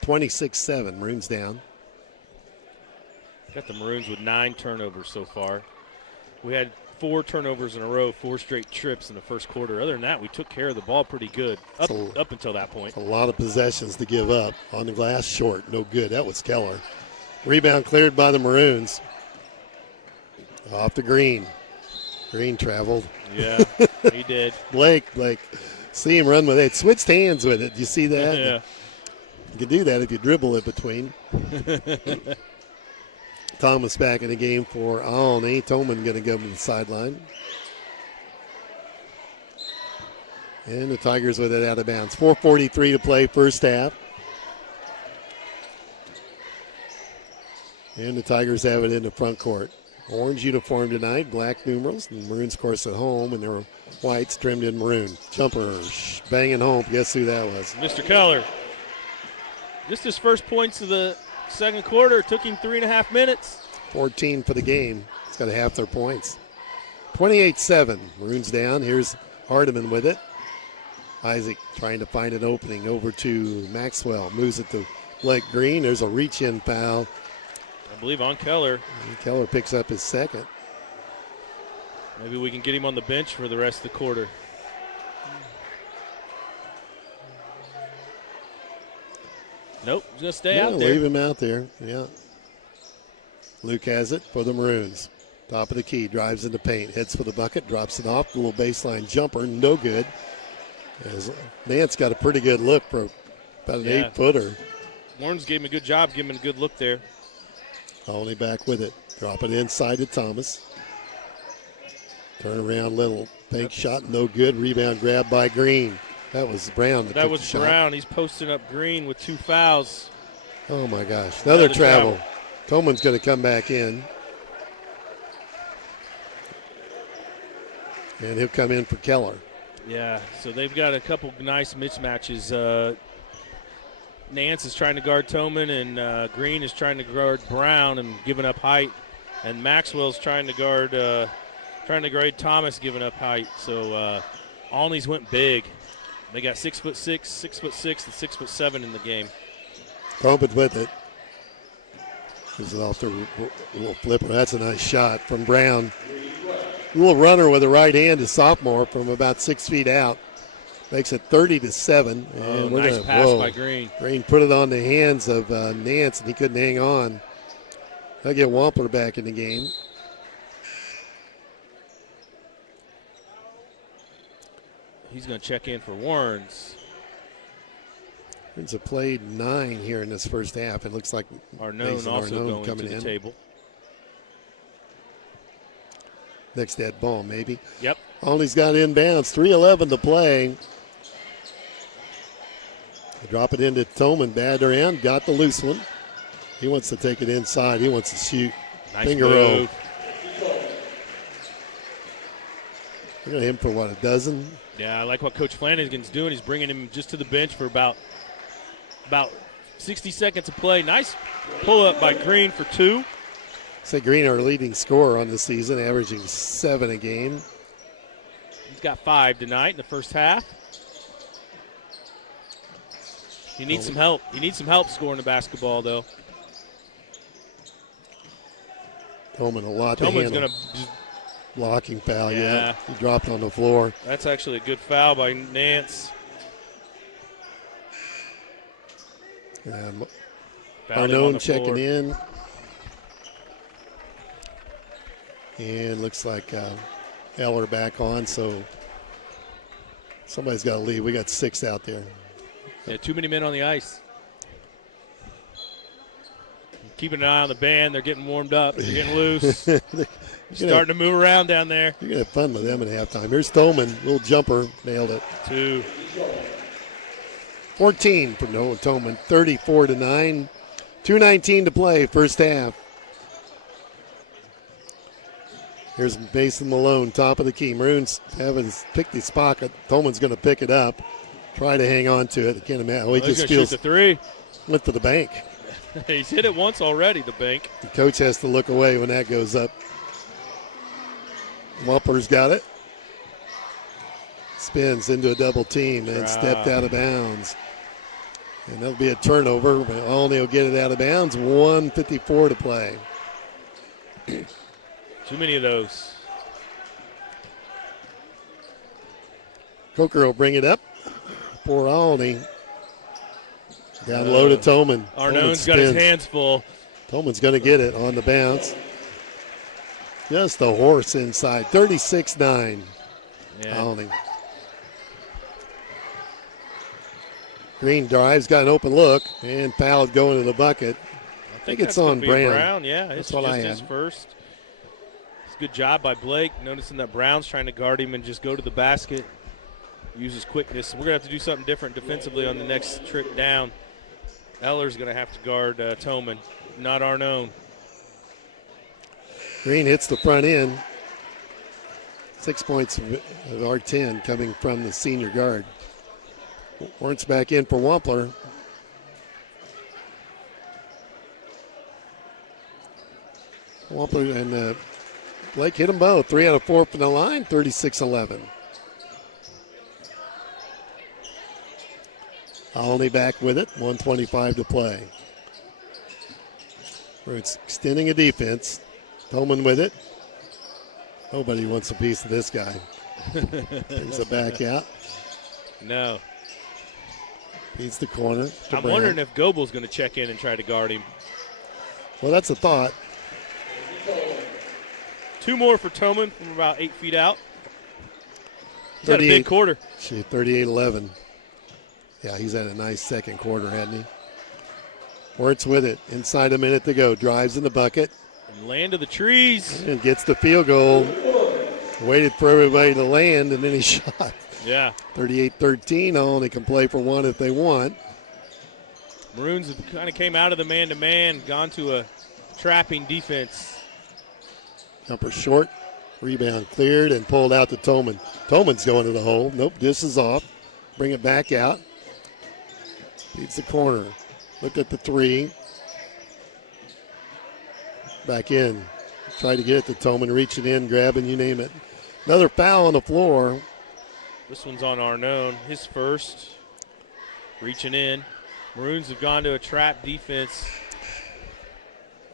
26-7. Maroons down. Got the Maroons with 9 turnovers so far. We had 4 turnovers in a row, 4 straight trips in the first quarter. Other than that, we took care of the ball pretty good up until that point. A lot of possessions to give up. On the glass, short. No good. That was Keller. Rebound cleared by the Maroons. Off to Green. Green traveled. Yeah, he did. Blake, see him run with it. Switched hands with it. You see that? Yeah. You can do that if you dribble it between. Thomas back in the game for Olney. Toman going to go to the sideline. And the Tigers with it out of bounds. 4:43 to play first half. And the Tigers have it in the front court. Orange uniform tonight, black numerals. And Maroons, of course, at home, and their whites trimmed in maroon. Jumper banging home. Guess who that was? Mr. Keller. Just his first points of the second quarter. Took him 3.5 minutes. 14 for the game. It's got half their points. 28-7. Maroons down. Here's Hardiman with it. Isaac trying to find an opening over to Maxwell. Moves it to Blake Green. There's a reach-in foul. I believe on Keller. And Keller picks up his second. Maybe we can get him on the bench for the rest of the quarter. Nope, he's going to stay out there. Leave him out there, yeah. Luke has it for the Maroons. Top of the key, drives into paint, heads for the bucket, drops it off. A little baseline jumper, no good. As Nance got a pretty good look for about an 8-footer. Warren's gave him a good job, giving him a good look there. Olney back with it. Drop it inside to Thomas. Turn around, little fake shot, no good. Rebound grab by Green. That was Brown. That was Brown. He's posting up Green with 2 fouls. Oh, my gosh. Another travel. Coleman's going to come back in. And he'll come in for Keller. Yeah, so they've got a couple nice mismatches. Nance is trying to guard Toman, and Green is trying to guard Brown and giving up height. And Maxwell's trying to guard Thomas, giving up height. So Olney's went big. They got 6'6", 6'6", and 6'7" in the game. Coleman with it. Gives it off to a little flipper. That's a nice shot from Brown. A little runner with the right hand, a sophomore from about 6 feet out. Makes it 30-7. And nice pass by Green. Green put it on the hands of Nance, and he couldn't hang on. They'll get Wampler back in the game. He's going to check in for Warrens. Warrens have played 9 here in this first half. It looks like Arnone also going coming to the table. Next dead ball, maybe. Yep. Olney's got inbounds. 3:11 to play. They drop it into Toman. Bad around. Got the loose one. He wants to take it inside. He wants to shoot. Nice Finger move. Look at him for what, a dozen? Yeah, I like what Coach Flanagan's doing. He's bringing him just to the bench for about 60 seconds of play. Nice pull-up by Green for 2. Say Green, our leading scorer on the season, averaging 7 a game. He's got 5 tonight in the first half. He needs some help. He needs some help scoring the basketball, though. Toman a lot to handle. Toman's going to blocking foul, yeah. He dropped on the floor. That's actually a good foul by Nance. Arnone checking in. And looks like Eller back on, so somebody's got to leave. We got 6 out there. Yeah, too many men on the ice. Keeping an eye on the band. They're getting warmed up. They're getting loose. Starting to move around down there. You're going to have fun with them at halftime. Here's Tolman. Little jumper. Nailed it. 2. 14 from Noah Tolman. 34-9. 2:19 to play. First half. Here's Mason Malone. Top of the key. Maroons haven't picked his pocket. Tolman's going to pick it up. Try to hang on to it. I can't imagine. He just feels shoot the 3. Went for the bank. He's hit it once already, the bank. The coach has to look away when that goes up. Wampler's got it. Spins into a double team and stepped out of bounds. And that'll be a turnover, but Olney will get it out of bounds. 1:54 to play. Too many of those. Coker will bring it up for Olney. Down low to Toman. Arnone's got his hands full. Toman's going to get it on the bounce. Just a horse inside. 36-9. Yeah. Olney. Green drives, got an open look, and fouled going to the bucket. I think it's on Brown. Yeah, that's it's what just I his had. first. It's a good job by Blake, noticing that Brown's trying to guard him and just go to the basket. Uses quickness. We're going to have to do something different defensively on the next trip down. Eller's going to have to guard Toman, not Arnone. Green hits the front end. 6 points of our 10 coming from the senior guard. Warrant's back in for Wampler. Wampler and Blake hit them both. 3 out of 4 from the line, 36-11. Olney back with it. 1:25 to play. It's extending a defense. Tolman with it. Nobody wants a piece of this guy. There's a back out. No. Beats the corner. I'm wondering if Goebel's going to check in and try to guard him. Well, that's a thought. 2 more for Tolman from about 8 feet out. He's had a big quarter. 38-11. Yeah, he's had a nice second quarter, hasn't he? Wirtz with it. Inside a minute to go. Drives in the bucket. And land of the trees. And gets the field goal. Waited for everybody to land, and then he shot. Yeah. 38-13. Olney can play for one if they want. Maroons have kind of came out of the man-to-man, gone to a trapping defense. Jumper short. Rebound cleared and pulled out to Tolman. Tolman's going to the hole. Nope, this is off. Bring it back out. Beats the corner. Looked at the three. Back in. Tried to get it to Tolman, reaching in, grabbing, you name it. Another foul on the floor. This one's on Arnone, his first. Reaching in. Maroons have gone to a trap defense.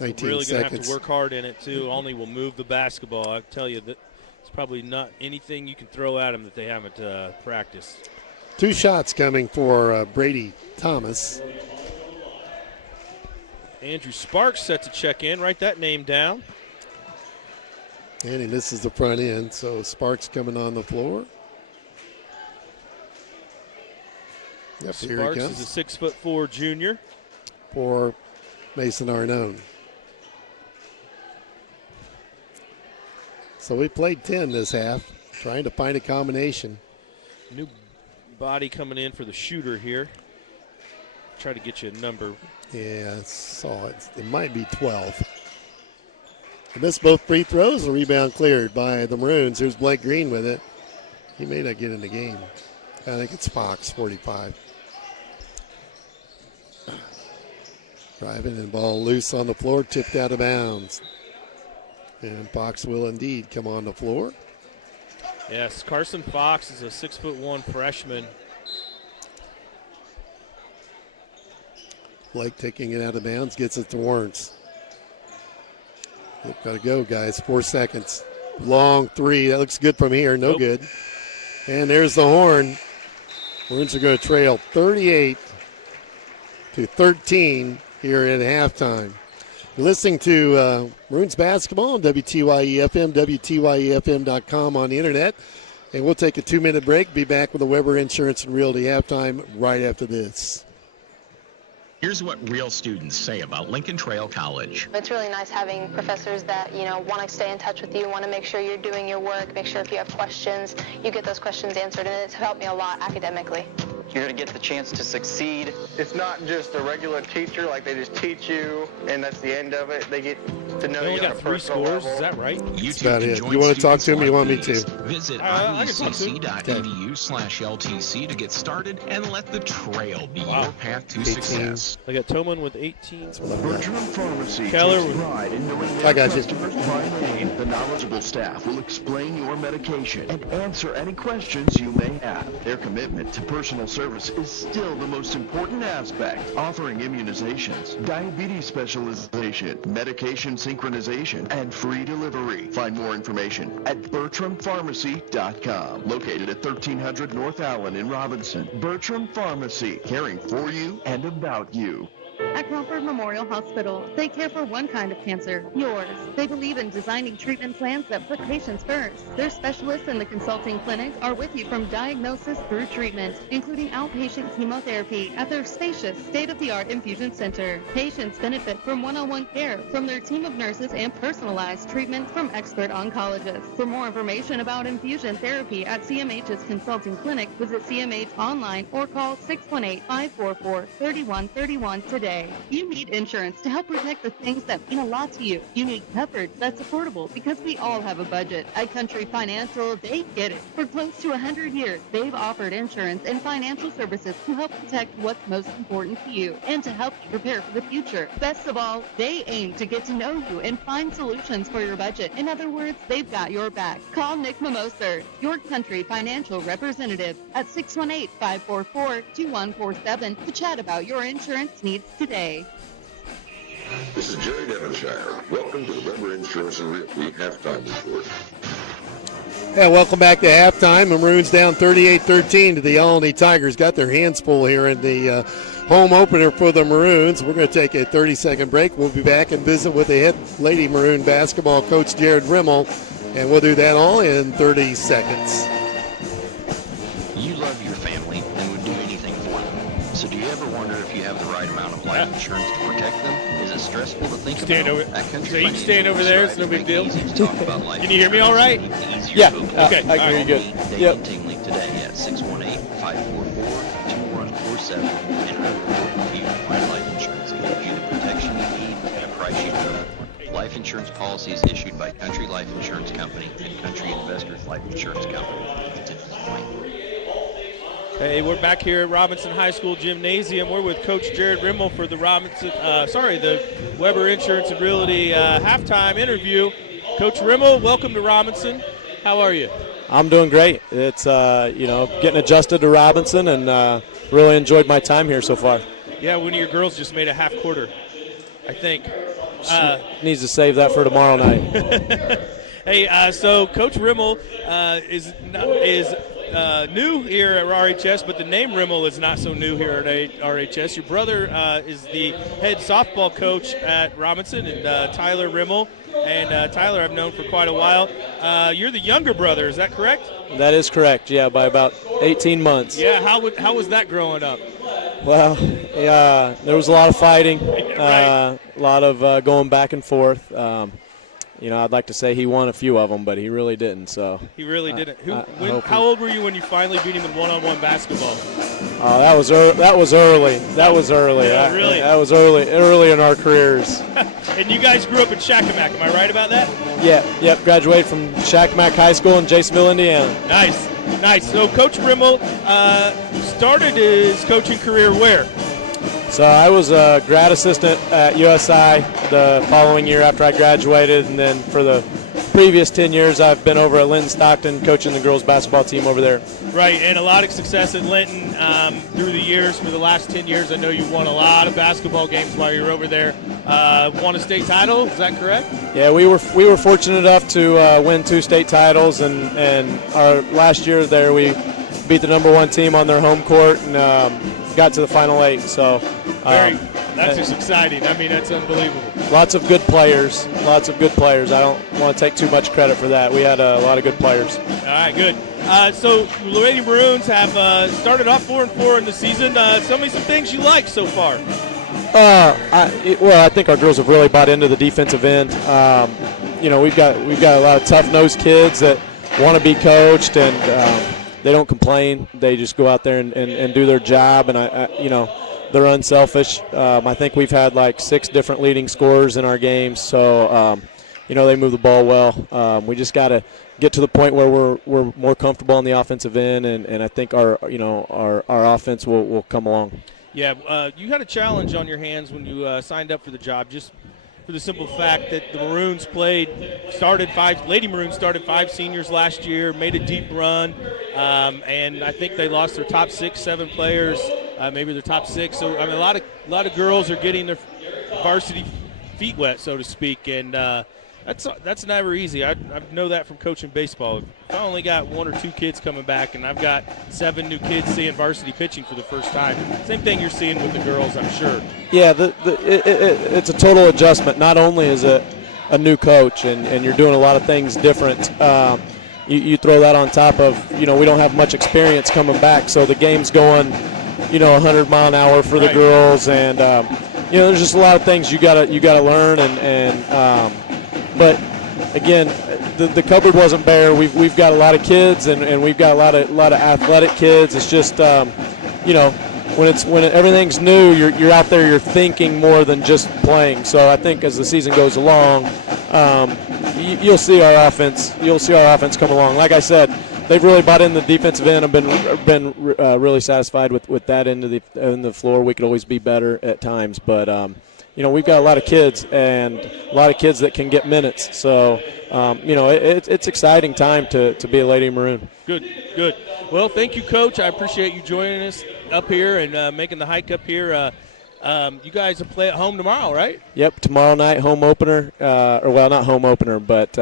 19 really going to have seconds. to work hard in it, too. Olney will move the basketball. I tell you, that it's probably not anything you can throw at them that they haven't practiced. 2 shots coming for Brady Thomas. Andrew Sparks set to check in. Write that name down. And he misses the front end, so Sparks coming on the floor. Yep, here he Sparks comes. is a 6'4" junior. For Mason Arnone. So we played 10 this half, trying to find a combination. New body coming in for the shooter here. Try to get you a number. Yeah, I saw it. It might be 12. They missed both free throws. The rebound cleared by the Maroons. Here's Blake Green with it. He may not get in the game. I think it's Fox, 45. Driving and ball loose on the floor, tipped out of bounds. And Fox will indeed come on the floor. Yes, Carson Fox is a 6'1" freshman. Blake taking it out of bounds, gets it to Warrants. Got to go, guys. 4 seconds. Long three. That looks good from here. No good. And there's the horn. Maroons are going to trail 38-13 here at halftime. You're listening to Maroons basketball on WTYE FM, WTYEFM.com on the internet. And we'll take a 2-minute break. Be back with the Weber Insurance and Realty halftime right after this. Here's what real students say about Lincoln Trail College. It's really nice having professors that, want to stay in touch with you, want to make sure you're doing your work, make sure if you have questions, you get those questions answered, and it's helped me a lot academically. You're going to get the chance to succeed. It's not just a regular teacher, like they just teach you, and that's the end of it. They get to know you on a personal level. Is that right? That's about it. You want to talk to him? You want me to? Visit iecc.edu/LTC to get started and let the trail be your path to success. I got Tolman with 18. Bertram Pharmacy Keller takes with... pride in knowing I their got you. customers by name. The knowledgeable staff will explain your medication and answer any questions you may have. Their commitment to personal service is still the most important aspect, offering immunizations, diabetes specialization, medication synchronization, and free delivery. Find more information at BertramPharmacy.com, located at 1300 North Allen in Robinson. Bertram Pharmacy, caring for you and about you. At Crawford Memorial Hospital, they care for one kind of cancer, yours. They believe in designing treatment plans that put patients first. Their specialists in the consulting clinic are with you from diagnosis through treatment, including outpatient chemotherapy at their spacious, state-of-the-art infusion center. Patients benefit from one-on-one care from their team of nurses and personalized treatment from expert oncologists. For more information about infusion therapy at CMH's consulting clinic, visit CMH online or call 618-544-3131 today. today. You need insurance to help protect the things that mean a lot to you. You need coverage that's affordable because we all have a budget. At Country Financial, they get it. For close to 100 years, they've offered insurance and financial services to help protect what's most important to you and to help you prepare for the future. Best of all, they aim to get to know you and find solutions for your budget. In other words, they've got your back. Call Nick Mimoser, your Country Financial representative, at 618-544-2147 to chat about your insurance needs today. This is Jerry Devonshire. Welcome to the Weber Insurance and Realty Halftime Report. Yeah, welcome back to halftime. Maroons down 38-13 to the Olney Tigers. Got their hands full here in the home opener for the Maroons. We're going to take a 30-second break. We'll be back and visit with the head Lady Maroon basketball coach, Jared Rimmel, and we'll do that all in 30 seconds. You love your family and would do anything for them. So do you ever wonder if you have the right amount of life insurance to protect them? Is it stressful to think about? So you can stand over there. It's no big deal. Can you hear me all right? Yeah. Okay. I can hear you good. Yep. Tingley today at 618-544-2147 and report you find life insurance to give you the protection you need at a price you can afford. Life insurance policies issued by Country Life Insurance Company and Country Investors Life Insurance Company. Hey, we're back here at Robinson High School Gymnasium. We're with Coach Jared Rimmel for the the Weber Insurance and Realty halftime interview. Coach Rimmel, welcome to Robinson. How are you? I'm doing great. It's getting adjusted to Robinson and really enjoyed my time here so far. Yeah, one of your girls just made a half quarter, I think. Needs to save that for tomorrow night. Hey, so Coach Rimmel is new here at RHS, but the name Rimmel is not so new here at RHS. Your brother is the head softball coach at Robinson, and Tyler Rimmel. And Tyler I've known for quite a while. You're the younger brother, is that correct? That is correct, yeah, by about 18 months. Yeah, how was that growing up? Well, yeah, there was a lot of fighting, a lot of going back and forth. I'd like to say he won a few of them, but he really didn't. So he really didn't. How old were you when you finally beat him in one-on-one basketball? That was early. That was early. Yeah, really? That was early in our careers. And you guys grew up in Shakamak, am I right about that? Yeah. Yep. Graduated from Shakamak High School in Jasonville, Indiana. Nice. So Coach Rimmel started his coaching career where? So I was a grad assistant at USI the following year after I graduated, and then for the previous 10 years I've been over at Linton Stockton coaching the girls basketball team over there. Right, and a lot of success at Linton through the years. For the last 10 years, I know you won a lot of basketball games while you were over there. Won a state title, is that correct? Yeah, we were fortunate enough to win 2 state titles, and our last year there we beat the #1 team on their home court and got to the Final 8. So that's just exciting. I mean, that's unbelievable. Lots of good players. I don't want to take too much credit for that. We had a lot of good players. All right, good. So the Lady Maroons have started off 4-4 in the season. Tell me some things you like so far. I think our girls have really bought into the defensive end. We've got a lot of tough-nosed kids that want to be coached, and they don't complain. They just go out there and do their job, and they're unselfish. I think we've had like 6 different leading scorers in our games, so they move the ball well. We just got to get to the point where we're more comfortable on the offensive end, and I think our offense will come along. Yeah, you had a challenge on your hands when you signed up for the job, just for the simple fact that the Maroons Lady Maroons started 5 seniors last year, made a deep run, and I think they lost their top 6-7 players, maybe their top 6. So I mean, a lot of girls are getting their varsity feet wet, so to speak, and that's never easy. I know that from coaching baseball. If I only got 1 or 2 kids coming back, and I've got 7 new kids seeing varsity pitching for the first time. Same thing you're seeing with the girls, I'm sure. Yeah, it's a total adjustment. Not only is it a new coach, and you're doing a lot of things different. You throw that on top of, we don't have much experience coming back, so the game's going, 100 mile an hour for the girls, and there's just a lot of things you gotta learn, but again, the cupboard wasn't bare. We've got a lot of kids, and we've got a lot of athletic kids. It's just when everything's new, you're out there, you're thinking more than just playing. So I think as the season goes along, you'll see our offense. You'll see our offense come along. Like I said, they've really bought in the defensive end. I've been really satisfied with that end of the floor. We could always be better at times, but we've got a lot of kids and a lot of kids that can get minutes. So it's exciting time to be a Lady Maroon. Good. Well, thank you, Coach. I appreciate you joining us up here and making the hike up here. You guys will play at home tomorrow, right? Yep, tomorrow night, home opener. Not home opener, but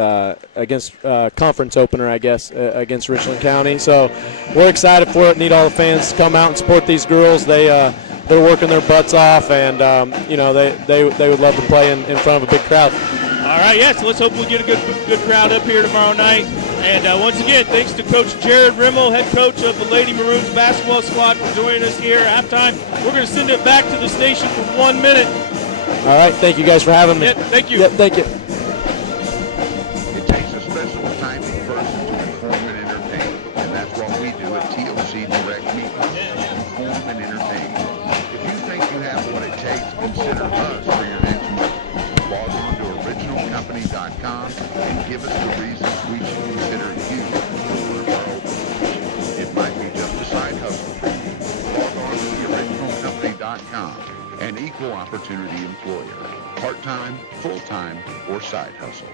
against conference opener, I guess, against Richland County. So we're excited for it. Need all the fans to come out and support these girls. They're working their butts off, and they would love to play in front of a big crowd. All right, so let's hope we get a good crowd up here tomorrow night. And once again, thanks to Coach Jared Rimmel, head coach of the Lady Maroons basketball squad, for joining us here at halftime. We're going to send it back to the station for 1 minute. All right, thank you guys for having me. Yeah, thank you. Yeah, thank you. It takes a special type of person to inform and entertain, and that's what we do at TOC Direct Media. Inform and entertain. If you think you have what it takes, consider us for your next move. Log on to originalcompany.com and give us the reasons we should consider you for one of our openings. It might be just a side hustle for you. Log on to originalcompany.com, an equal opportunity employer. Part-time, full-time, or side hustle.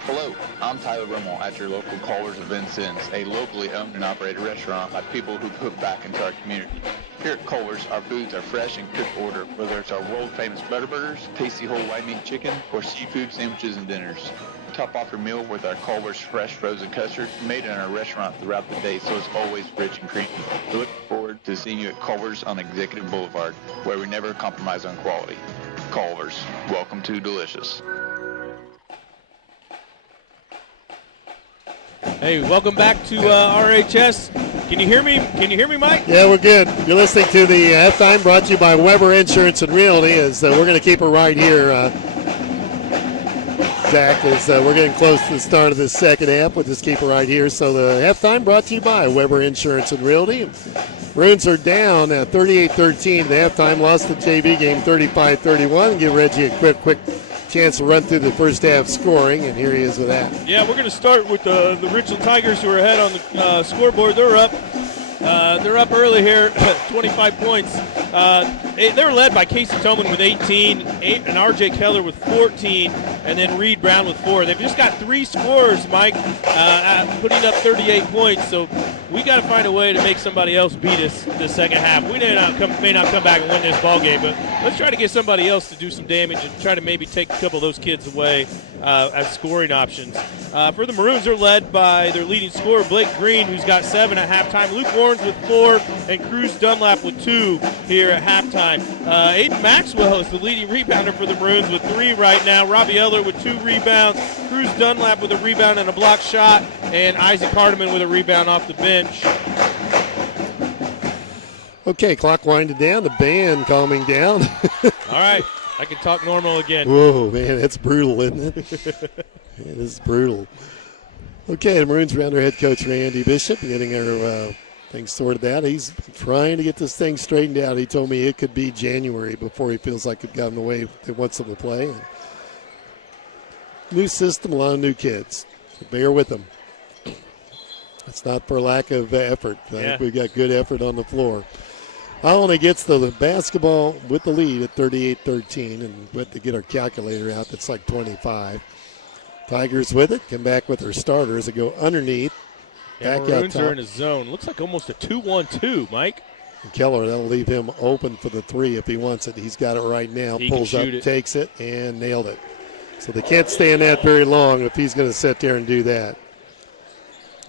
Hello, I'm Tyler Rimmel at your local Culver's of Vincennes, a locally owned and operated restaurant by people who put back into our community. Here at Culver's, our foods are fresh and cooked to order, whether it's our world-famous butter burgers, tasty whole white meat chicken, or seafood sandwiches and dinners. Top off your meal with our Culver's fresh frozen custard, made in our restaurant throughout the day, so it's always rich and creamy. We look forward to seeing you at Culver's on Executive Boulevard, where we never compromise on quality. Culver's, welcome to delicious. Hey, welcome back to RHS. Can you hear me? Can you hear me, Mike? Yeah, we're good. You're listening to the halftime, brought to you by Weber Insurance and Realty. As we're going to keep it right here, Zach, as we're getting close to the start of the second half. We'll just keep it right here. So the halftime brought to you by Weber Insurance and Realty. Maroons are down at 38-13. The halftime lost the JV game 35-31. Give Reggie a quick chance to run through the first half scoring, and here he is with that. Yeah, we're going to start with the Richland Tigers, who are ahead on the scoreboard. They're up early here, 25 points. They were led by Casey Tillman with 18, and R.J. Keller with 14, and then Reed Brown with 4. They've just got 3 scorers, Mike, putting up 38 points. So we got to find a way to make somebody else beat us the second half. We may not come back and win this ball game, but let's try to get somebody else to do some damage and try to maybe take a couple of those kids away as scoring options. For the Maroons, they're led by their leading scorer, Blake Green, who's got 7 at halftime. Luke Warren with 4, and Cruz Dunlap with 2 here at halftime. Aiden Maxwell is the leading rebounder for the Maroons with 3 right now. Robbie Eller with 2 rebounds. Cruz Dunlap with a rebound and a block shot, and Isaac Hardiman with a rebound off the bench. Okay, clock winding down. The band calming down. All right, I can talk normal again. Whoa, man, that's brutal, isn't it? It is brutal. Okay, the Maroons around their head coach, Randy Bishop, getting our things sorted out. He's trying to get this thing straightened out. He told me it could be January before he feels like it got him the way he wants them to play. And new system, a lot of new kids. So bear with them. It's not for lack of effort. I think we've got good effort on the floor. Olney gets the basketball with the lead at 38-13, and we have to get our calculator out. That's like 25. Tigers with it. Come back with their starters. They go underneath. Yeah, back Maroons out top. are in a zone. Looks like almost a 2-1-2, Mike. And Keller, that'll leave him open for the 3 if he wants it. He's got it right now. He Pulls can up, shoot it. takes it, and nailed it. So they can't stay in that very long if he's going to sit there and do that.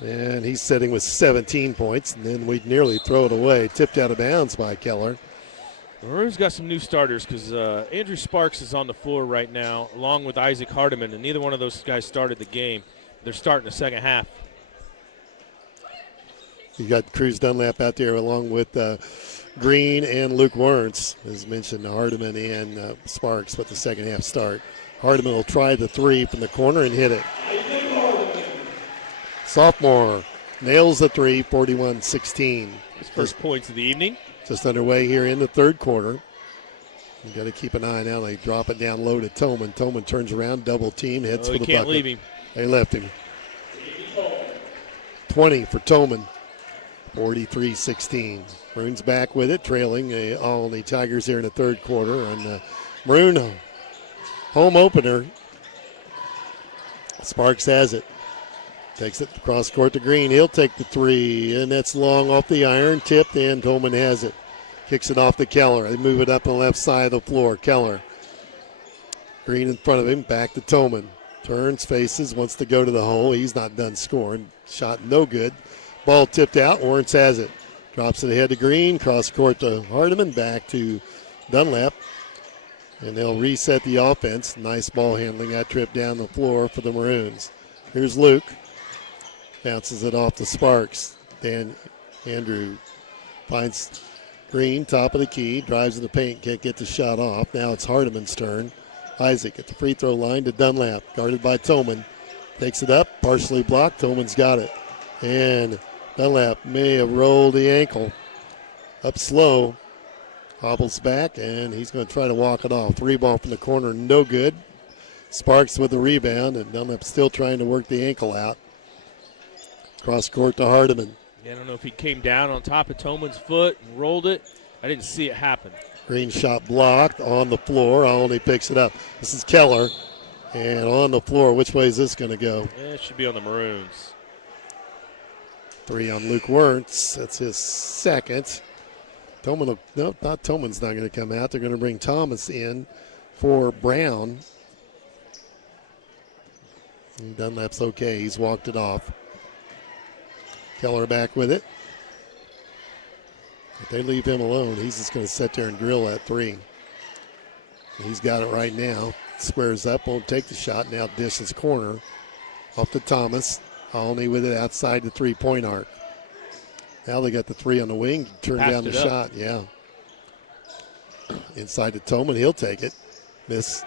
And he's sitting with 17 points, and then we'd nearly throw it away. Tipped out of bounds by Keller. Maroons got some new starters because Andrew Sparks is on the floor right now, along with Isaac Hardiman, and neither one of those guys started the game. They're starting the second half. You got Cruz Dunlap out there along with Green and Luke Warrants, as mentioned, Hardiman and Sparks with the second half start. Hardiman will try the 3 from the corner and hit it. Sophomore nails the three, 41-16. His first points of the evening. Just underway here in the third quarter. You got to keep an eye now. They drop it down low to Tolman. Tolman turns around, double team, heads for the bucket. Can't leave him. They left him. 20 for Tolman. 43-16. Maroons back with it, trailing Olney Tigers here in the third quarter. On the Maroon home opener, Sparks has it. Takes it across court to Green. He'll take the three, and that's long off the iron. Tipped, and Tolman has it. Kicks it off to Keller. They move it up on the left side of the floor. Keller. Green in front of him. Back to Tolman. Turns, faces, wants to go to the hole. He's not done scoring. Shot no good. Ball tipped out. Lawrence has it. Drops it ahead to Green. Cross court to Hardiman. Back to Dunlap. And they'll reset the offense. Nice ball handling that trip down the floor for the Maroons. Here's Luke. Bounces it off to Sparks. Andrew finds Green, top of the key. Drives in the paint. Can't get the shot off. Now it's Hardiman's turn. Isaac at the free throw line to Dunlap. Guarded by Tolman. Takes it up. Partially blocked. Tolman's got it. And Dunlap may have rolled the ankle. Up slow. Hobbles back, and he's going to try to walk it off. Three ball from the corner, no good. Sparks with the rebound, and Dunlap still trying to work the ankle out. Cross court to Hardiman. Yeah, I don't know if he came down on top of Tolman's foot and rolled it. I didn't see it happen. Green shot blocked on the floor. Olney picks it up. This is Keller. And on the floor, which way is this going to go? Yeah, it should be on the Maroons. Three on Luke Wernz. That's his second. Tolman, no, not Tolman's not going to come out. They're going to bring Thomas in for Brown. And Dunlap's okay. He's walked it off. Keller back with it. If they leave him alone, he's just going to sit there and drill that three. He's got it right now. Squares up, won't take the shot. Now dishes corner off to Thomas. Olney with it outside the three-point arc. Now they got the three on the wing. Turn down the shot. Yeah. Inside to Tolman. He'll take it. Miss.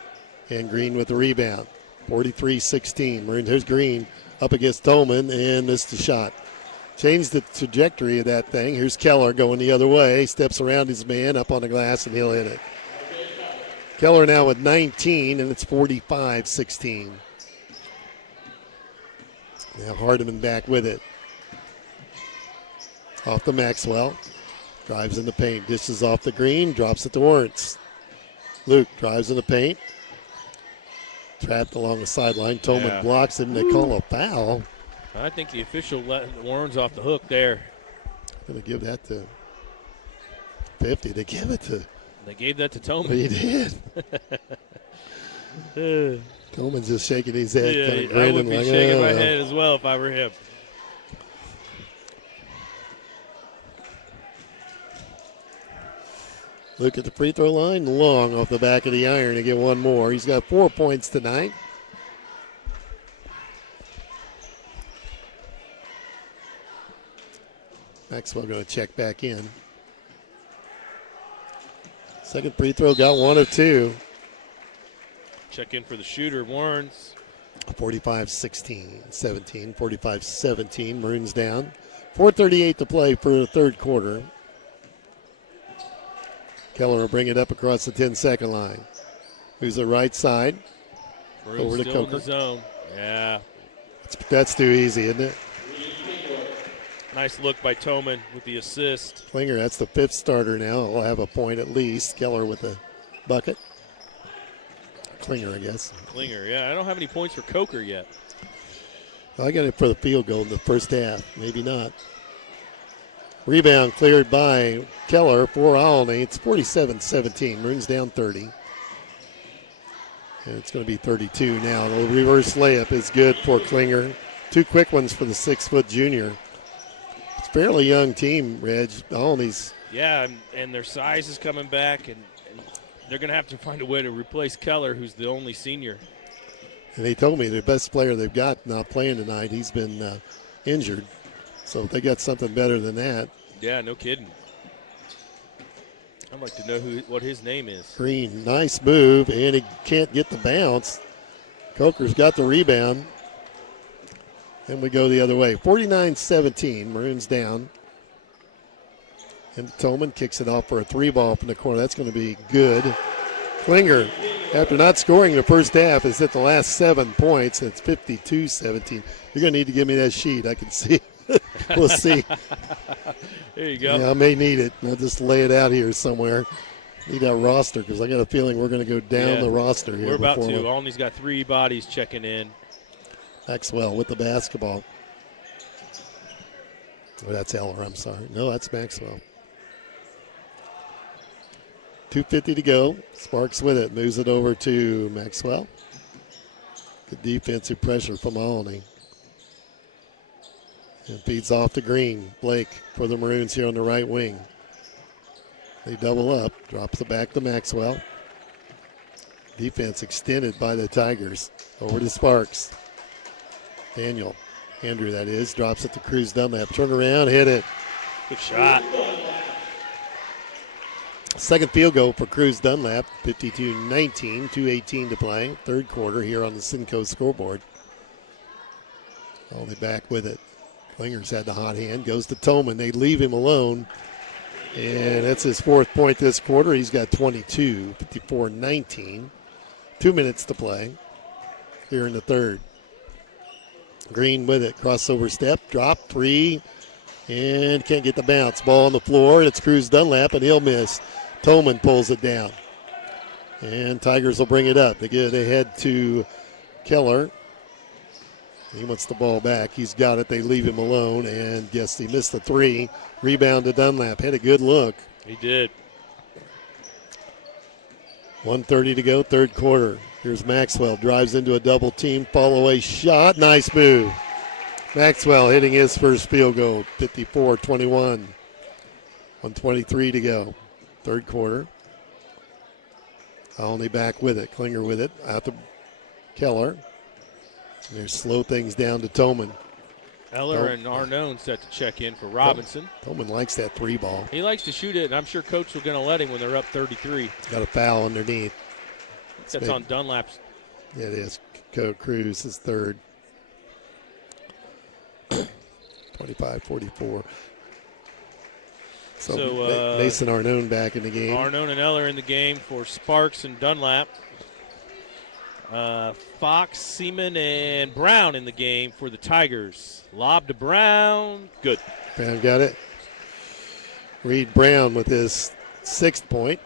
And Green with the rebound. 43-16. Maroon. Here's Green up against Tolman and missed the shot. Changed the trajectory of that thing. Here's Keller going the other way. Steps around his man up on the glass and he'll hit it. Keller now with 19 and it's 45-16. Now Hardiman back with it. Off to Maxwell. Drives in the paint. Dishes off the Green. Drops it to Lawrence. Luke drives in the paint. Trapped along the sideline. Tolman blocks him. They call a foul. I think the official let Warren's off the hook there. Going to give that to 50. They give it to. They gave that to Tolman. He did. Tolman's just shaking his head. Yeah, kind of I would be like, shaking my head as well if I were him. Luke at the free throw line, long off the back of the iron to get one more. He's got 4 points tonight. Maxwell going to check back in. Second free throw, got one of two. Check in for the shooter, Warrens. 45-16, 17, 45-17. Maroons down. 4:38 to play for the third quarter. Keller will bring it up across the 10-second line. Who's the right side? Maroons over to still Coker. in the zone. Yeah. That's too easy, isn't it? Nice look by Tolman with the assist. Klinger, that's the fifth starter now. He'll have a point at least. Keller with a bucket. Klinger, I guess. Klinger, yeah. I don't have any points for Coker yet. I got it for the field goal in the first half. Maybe not. Rebound cleared by Keller for Olney. It's 47-17. Maroons down 30. And it's going to be 32 now. The reverse layup is good for Klinger. Two quick ones for the 6-foot junior. It's a fairly young team, Reg. Olney's. Yeah, and their size is coming back, and they're going to have to find a way to replace Keller, who's the only senior. And they told me the best player they've got not playing tonight. He's been injured. So if they got something better than that. Yeah, no kidding. I'd like to know what his name is. Green, nice move, and he can't get the bounce. Coker's got the rebound. And we go the other way. 49-17, Maroons down. And Tolman kicks it off for a 3-ball from the corner. That's going to be good. Klinger, after not scoring the first half, has hit the last 7 points. It's 52-17. You're going to need to give me that sheet. I can see. We'll see. There you go. Yeah, I may need it. I'll just lay it out here somewhere. Need that roster because I got a feeling we're going to go down the roster here. We're about to. Olney's got 3 bodies checking in. Maxwell with the basketball. Oh, that's Eller, I'm sorry. No, that's Maxwell. 2:50 to go. Sparks with it. Moves it over to Maxwell. Good defensive pressure from Olney. And feeds off to Green. Blake for the Maroons here on the right wing. They double up. Drops it back to Maxwell. Defense extended by the Tigers. Over to Sparks. Andrew that is, drops it to Cruz Dunlap. Turn around, hit it. Good shot. Second field goal for Cruz Dunlap, 52-19, 2:18 to play. Third quarter here on the Simcoe scoreboard. Only back with it. Klinger's had the hot hand, goes to Tolman. They leave him alone. And that's his 4th point this quarter. He's got 22, 54-19. 2 minutes to play here in the third. Green with it. Crossover step. Drop. 3. And can't get the bounce. Ball on the floor. It's Cruz Dunlap, and he'll miss. Tolman pulls it down. And Tigers will bring it up. They head to Keller. He wants the ball back. He's got it. They leave him alone. And guess he missed the 3. Rebound to Dunlap. Had a good look. He did. 1:30 to go, third quarter. Here's Maxwell. Drives into a double team. Fall away shot. Nice move. Maxwell hitting his first field goal. 54-21. 1:23 to go. Third quarter. Olney back with it. Klinger with it. Out to Keller. And they slow things down to Tolman. Eller and Arnone set to check in for Robinson. Tolman likes that 3-ball. He likes to shoot it, and I'm sure Coach is going to let him when they're up 33. Got a foul underneath. That's on Dunlap's. It is. Coach Cruz is third. 25-44. So Mason Arnone back in the game. Arnone and Eller in the game for Sparks and Dunlap. Fox, Seaman, and Brown in the game for the Tigers. Lob to Brown. Good. Brown got it. Reed Brown with his 6th point.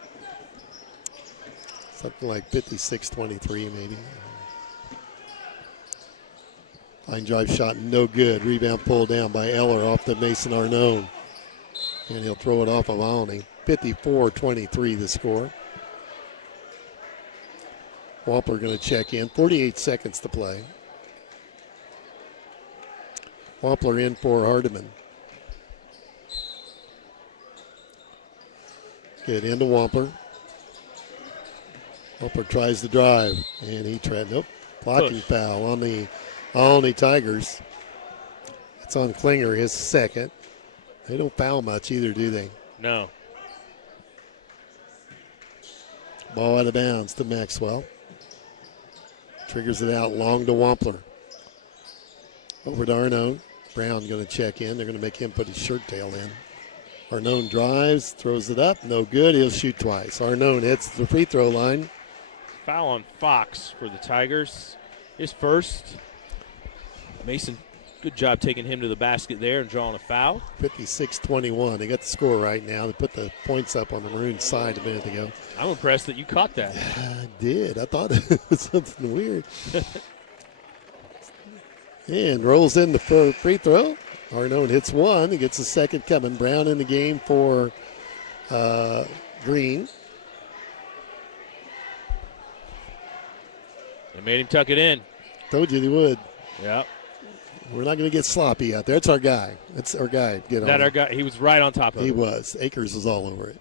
Something like 56-23 maybe. Line drive shot, no good. Rebound pulled down by Eller off the Mason Arnone. And he'll throw it off of Olney. 54-23 the score. Wampler going to check in. 48 seconds to play. Wampler in for Hardiman. Get into Wampler. Wampler tries to drive, and he tried. Nope. Blocking foul on the Olney Tigers. It's on Klinger, his 2nd. They don't foul much either, do they? No. Ball out of bounds to Maxwell. Triggers it out long to Wampler. Over to Arnone. Brown going to check in. They're going to make him put his shirt tail in. Arnone drives, throws it up. No good. He'll shoot twice. Arnone hits the free throw line. Foul on Fox for the Tigers. His first. Mason, good job taking him to the basket there and drawing a foul. 56-21. They got the score right now. They put the points up on the Maroon side a minute ago. I'm impressed that you caught that. I did. I thought it was something weird. And rolls in the free throw. Arnone hits 1. He gets a 2nd coming. Brown in the game for Green. They made him tuck it in. Told you they would. Yep. We're not going to get sloppy out there. It's our guy. That's our guy. Get on. Our guy. He was right on top of it. He was. Akers was all over it.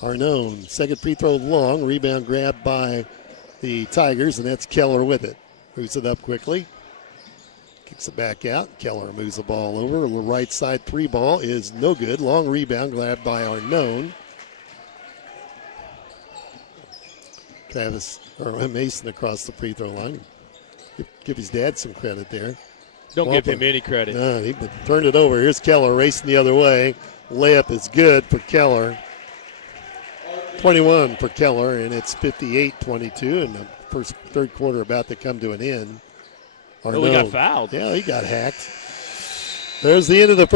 Arnone, 2nd free throw long. Rebound grabbed by the Tigers, and that's Keller with it. Moves it up quickly. Kicks it back out. Keller moves the ball over. The right side 3-ball is no good. Long rebound grabbed by Arnone. Mason across the free throw line. Give his dad some credit there. Don't give him any credit. No, he turned it over. Here's Keller racing the other way. Layup is good for Keller. 21 for Keller, and it's 58-22, and the third quarter about to come to an end. He got fouled. Yeah, he got hacked. There's the end of the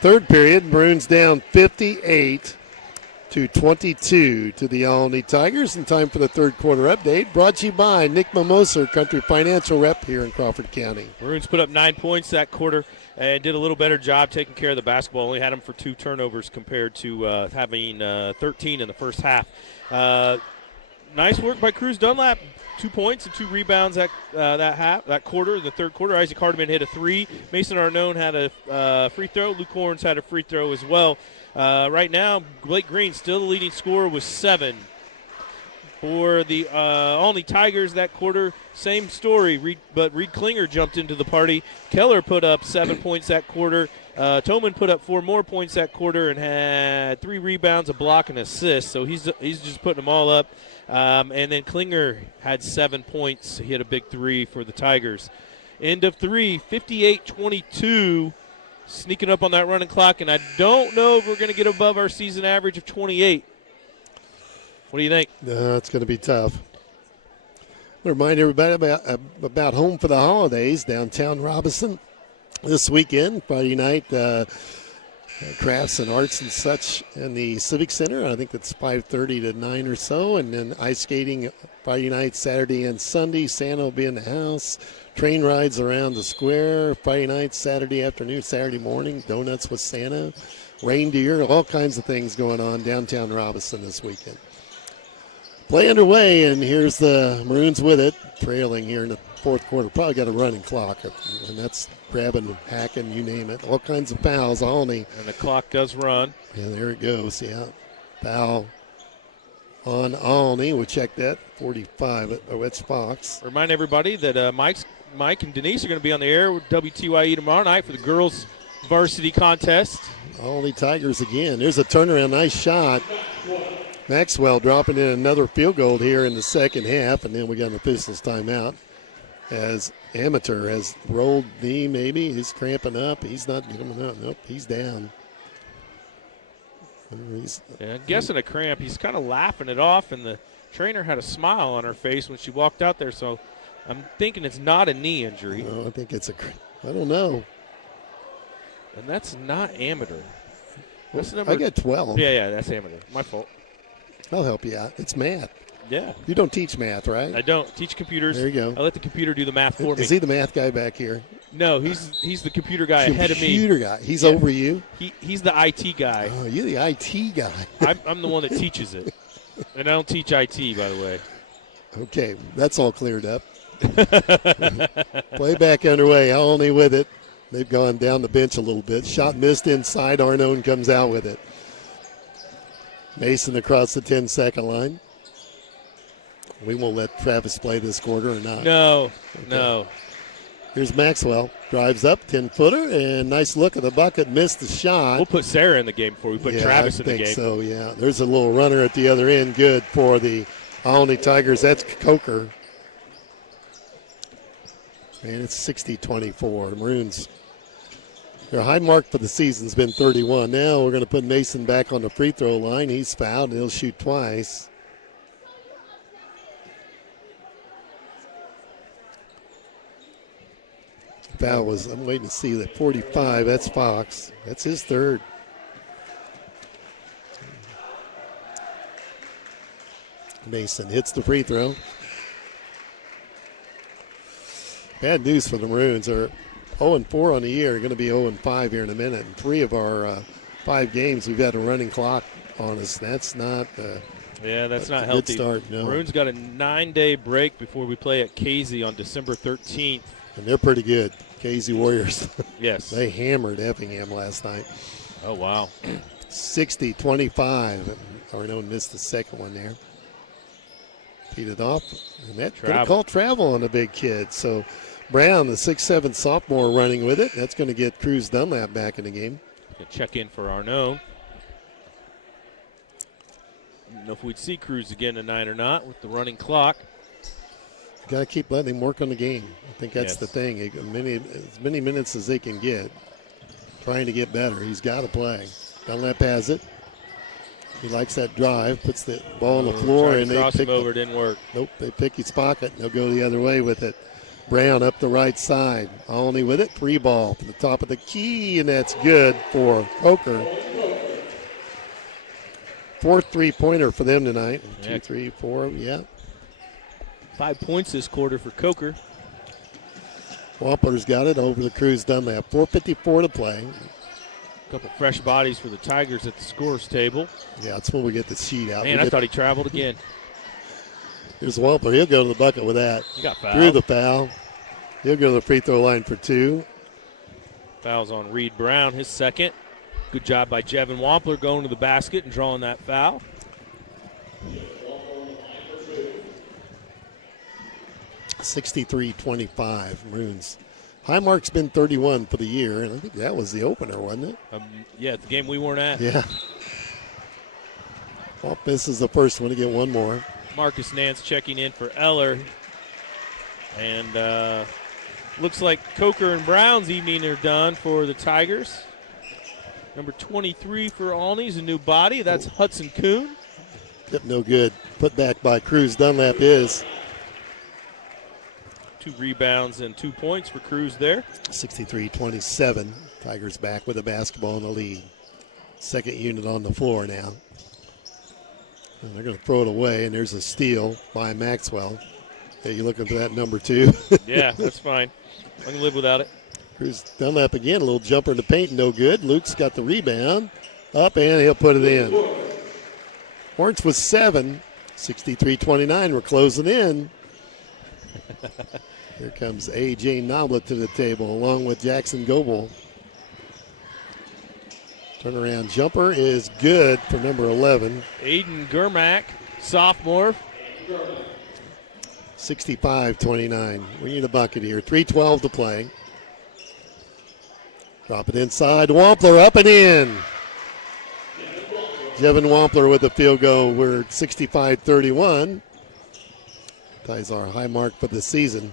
third period. Maroons down 58-22 to the Olney Tigers. And time for the third quarter update, brought to you by Nick Mimosa, Country Financial Rep here in Crawford County. Maroons put up 9 points that quarter and did a little better job taking care of the basketball. Only had them for 2 turnovers compared to having 13 in the first half. Nice work by Cruz Dunlap. 2 points and 2 rebounds that quarter. The third quarter, Isaac Hardiman hit a 3. Mason Arnone had a free throw. Luke Horns had a free throw as well. Right now, Blake Green still the leading scorer with 7. For the Olney Tigers that quarter, same story, but Reed Klinger jumped into the party. Keller put up 7 points that quarter. Toman put up 4 more points that quarter and had 3 rebounds, a block, and an assist. So he's just putting them all up. And then Klinger had 7 points. He hit a big 3 for the Tigers. End of 3, 58-22. Sneaking up on that running clock, and I don't know if we're going to get above our season average of 28. What do you think? It's going to be tough. Remind everybody about Home for the Holidays, downtown Robinson. This weekend, Friday night, crafts and arts and such in the Civic Center. I think that's 5:30 to 9 or so. And then ice skating Friday night, Saturday, and Sunday. Santa will be in the house. Train rides around the square Friday night, Saturday afternoon, Saturday morning. Donuts with Santa. Reindeer, all kinds of things going on downtown Robinson this weekend. Play underway, and here's the Maroons with it, trailing here in the fourth quarter. Probably got a running clock, and that's grabbing, hacking, you name it. All kinds of fouls, Olney. And the clock does run. Yeah, there it goes, yeah. Foul on Olney. We'll check that. 45. Oh, it's Fox. Remind everybody that Mike and Denise are going to be on the air with WTYE tomorrow night for the girls' varsity contest. Olney Tigers again. There's a turnaround. Nice shot. Maxwell dropping in another field goal here in the second half, and then we got an official's timeout as Amateur has rolled knee maybe. He's cramping up. He's not coming up. Nope, he's down. I'm guessing a cramp. He's kind of laughing it off, and the trainer had a smile on her face when she walked out there, so I'm thinking it's not a knee injury. No, I think it's I don't know. And that's not amateur. I got 12. Yeah, that's amateur. My fault. I'll help you out. It's math. Yeah. You don't teach math, right? I don't teach computers. There you go. I let the computer do the math for me. Is he the math guy back here? No, he's the computer guy ahead of me. Computer guy. He's over you? He's the IT guy. Oh, you're the IT guy. I'm the one that teaches it. And I don't teach IT, by the way. Okay, that's all cleared up. Play back underway. Olney with it. They've gone down the bench a little bit. Shot missed inside. Arnone comes out with it. Mason across the 10-second line. We won't let Travis play this quarter or not. No, okay. No. Here's Maxwell. Drives up, 10-footer, and nice look at the bucket. Missed the shot. We'll put Sarah in the game before we put Travis in the game. I think so, yeah. There's a little runner at the other end. Good for the Olney Tigers. That's Coker. And it's 60-24. Maroons. Their high mark for the season's been 31. Now we're going to put Mason back on the free throw line. He's fouled, and he'll shoot twice. Foul was, I'm waiting to see that 45. That's Fox. That's his third. Mason hits the free throw. Bad news for the Maroons. Are 0-4 on the year. Going to be 0-5 here in a minute. In 3 of our 5 games, we've had a running clock on us. That's not that's not healthy. Good start, no. Maroons got a 9-day break before we play at Casey on December 13th. And they're pretty good. Casey Warriors. Yes. They hammered Effingham last night. Oh, wow. 60-25. Arnone missed the second one there. Beat it off. And that could have called travel on a big kid. So Brown, the 6'7" sophomore, running with it. That's going to get Cruz Dunlap back in the game. Check in for Arnone. Don't know if we'd see Cruz again tonight or not with the running clock. Got to keep letting him work on the game. I think that's the thing. As many minutes as they can get, trying to get better. He's got to play. Dunlap has it. He likes that drive, puts the ball on the floor, and they pick him over. Didn't work. Nope, they pick his pocket, and they'll go the other way with it. Brown up the right side. Olney with it. 3 ball to the top of the key, and that's good for Coker. 4th three-pointer for them tonight. 2, 3, 4, 5 points this quarter for Coker. Wampler's got it over the Cruz Dunlap. 4:54 to play. A couple fresh bodies for the Tigers at the scores table. Yeah, that's when we get the sheet out. Man, I thought he traveled again. Here's Wampler. He'll go to the bucket with that. He got fouled. Through the foul. He'll go to the free throw line for 2. Fouls on Reed Brown, his second. Good job by Jevin Wampler going to the basket and drawing that foul. 63-25, Maroons. High mark's been 31 for the year, and I think that was the opener, wasn't it? Yeah, the game we weren't at. Yeah. Well, this is the first one to get one more. Marcus Nance checking in for Eller. And looks like Coker and Brown's evening are done for the Tigers. Number 23 for Olney's a new body. That's Hudson Kuhn. Yep, no good. Put back by Cruz Dunlap is. 2 rebounds and 2 points for Cruz there. 63-27. Tigers back with the basketball in the lead. Second unit on the floor now. And they're going to throw it away, and there's a steal by Maxwell. Hey, you looking for that number 2? Yeah, that's fine. I can live without it. Cruz Dunlap again, a little jumper in the paint, no good. Luke's got the rebound. Up, and he'll put it in. Horns with 7. 63-29. We're closing in. Here comes A.J. Noblet to the table along with Jackson Goebel. Turnaround jumper is good for number 11. Aiden Germack, sophomore. 65-29. We need a bucket here. 3:12 to play. Drop it inside. Wampler up and in. Jevin Wampler with the field goal. We're at 65-31. Ties our high mark for the season.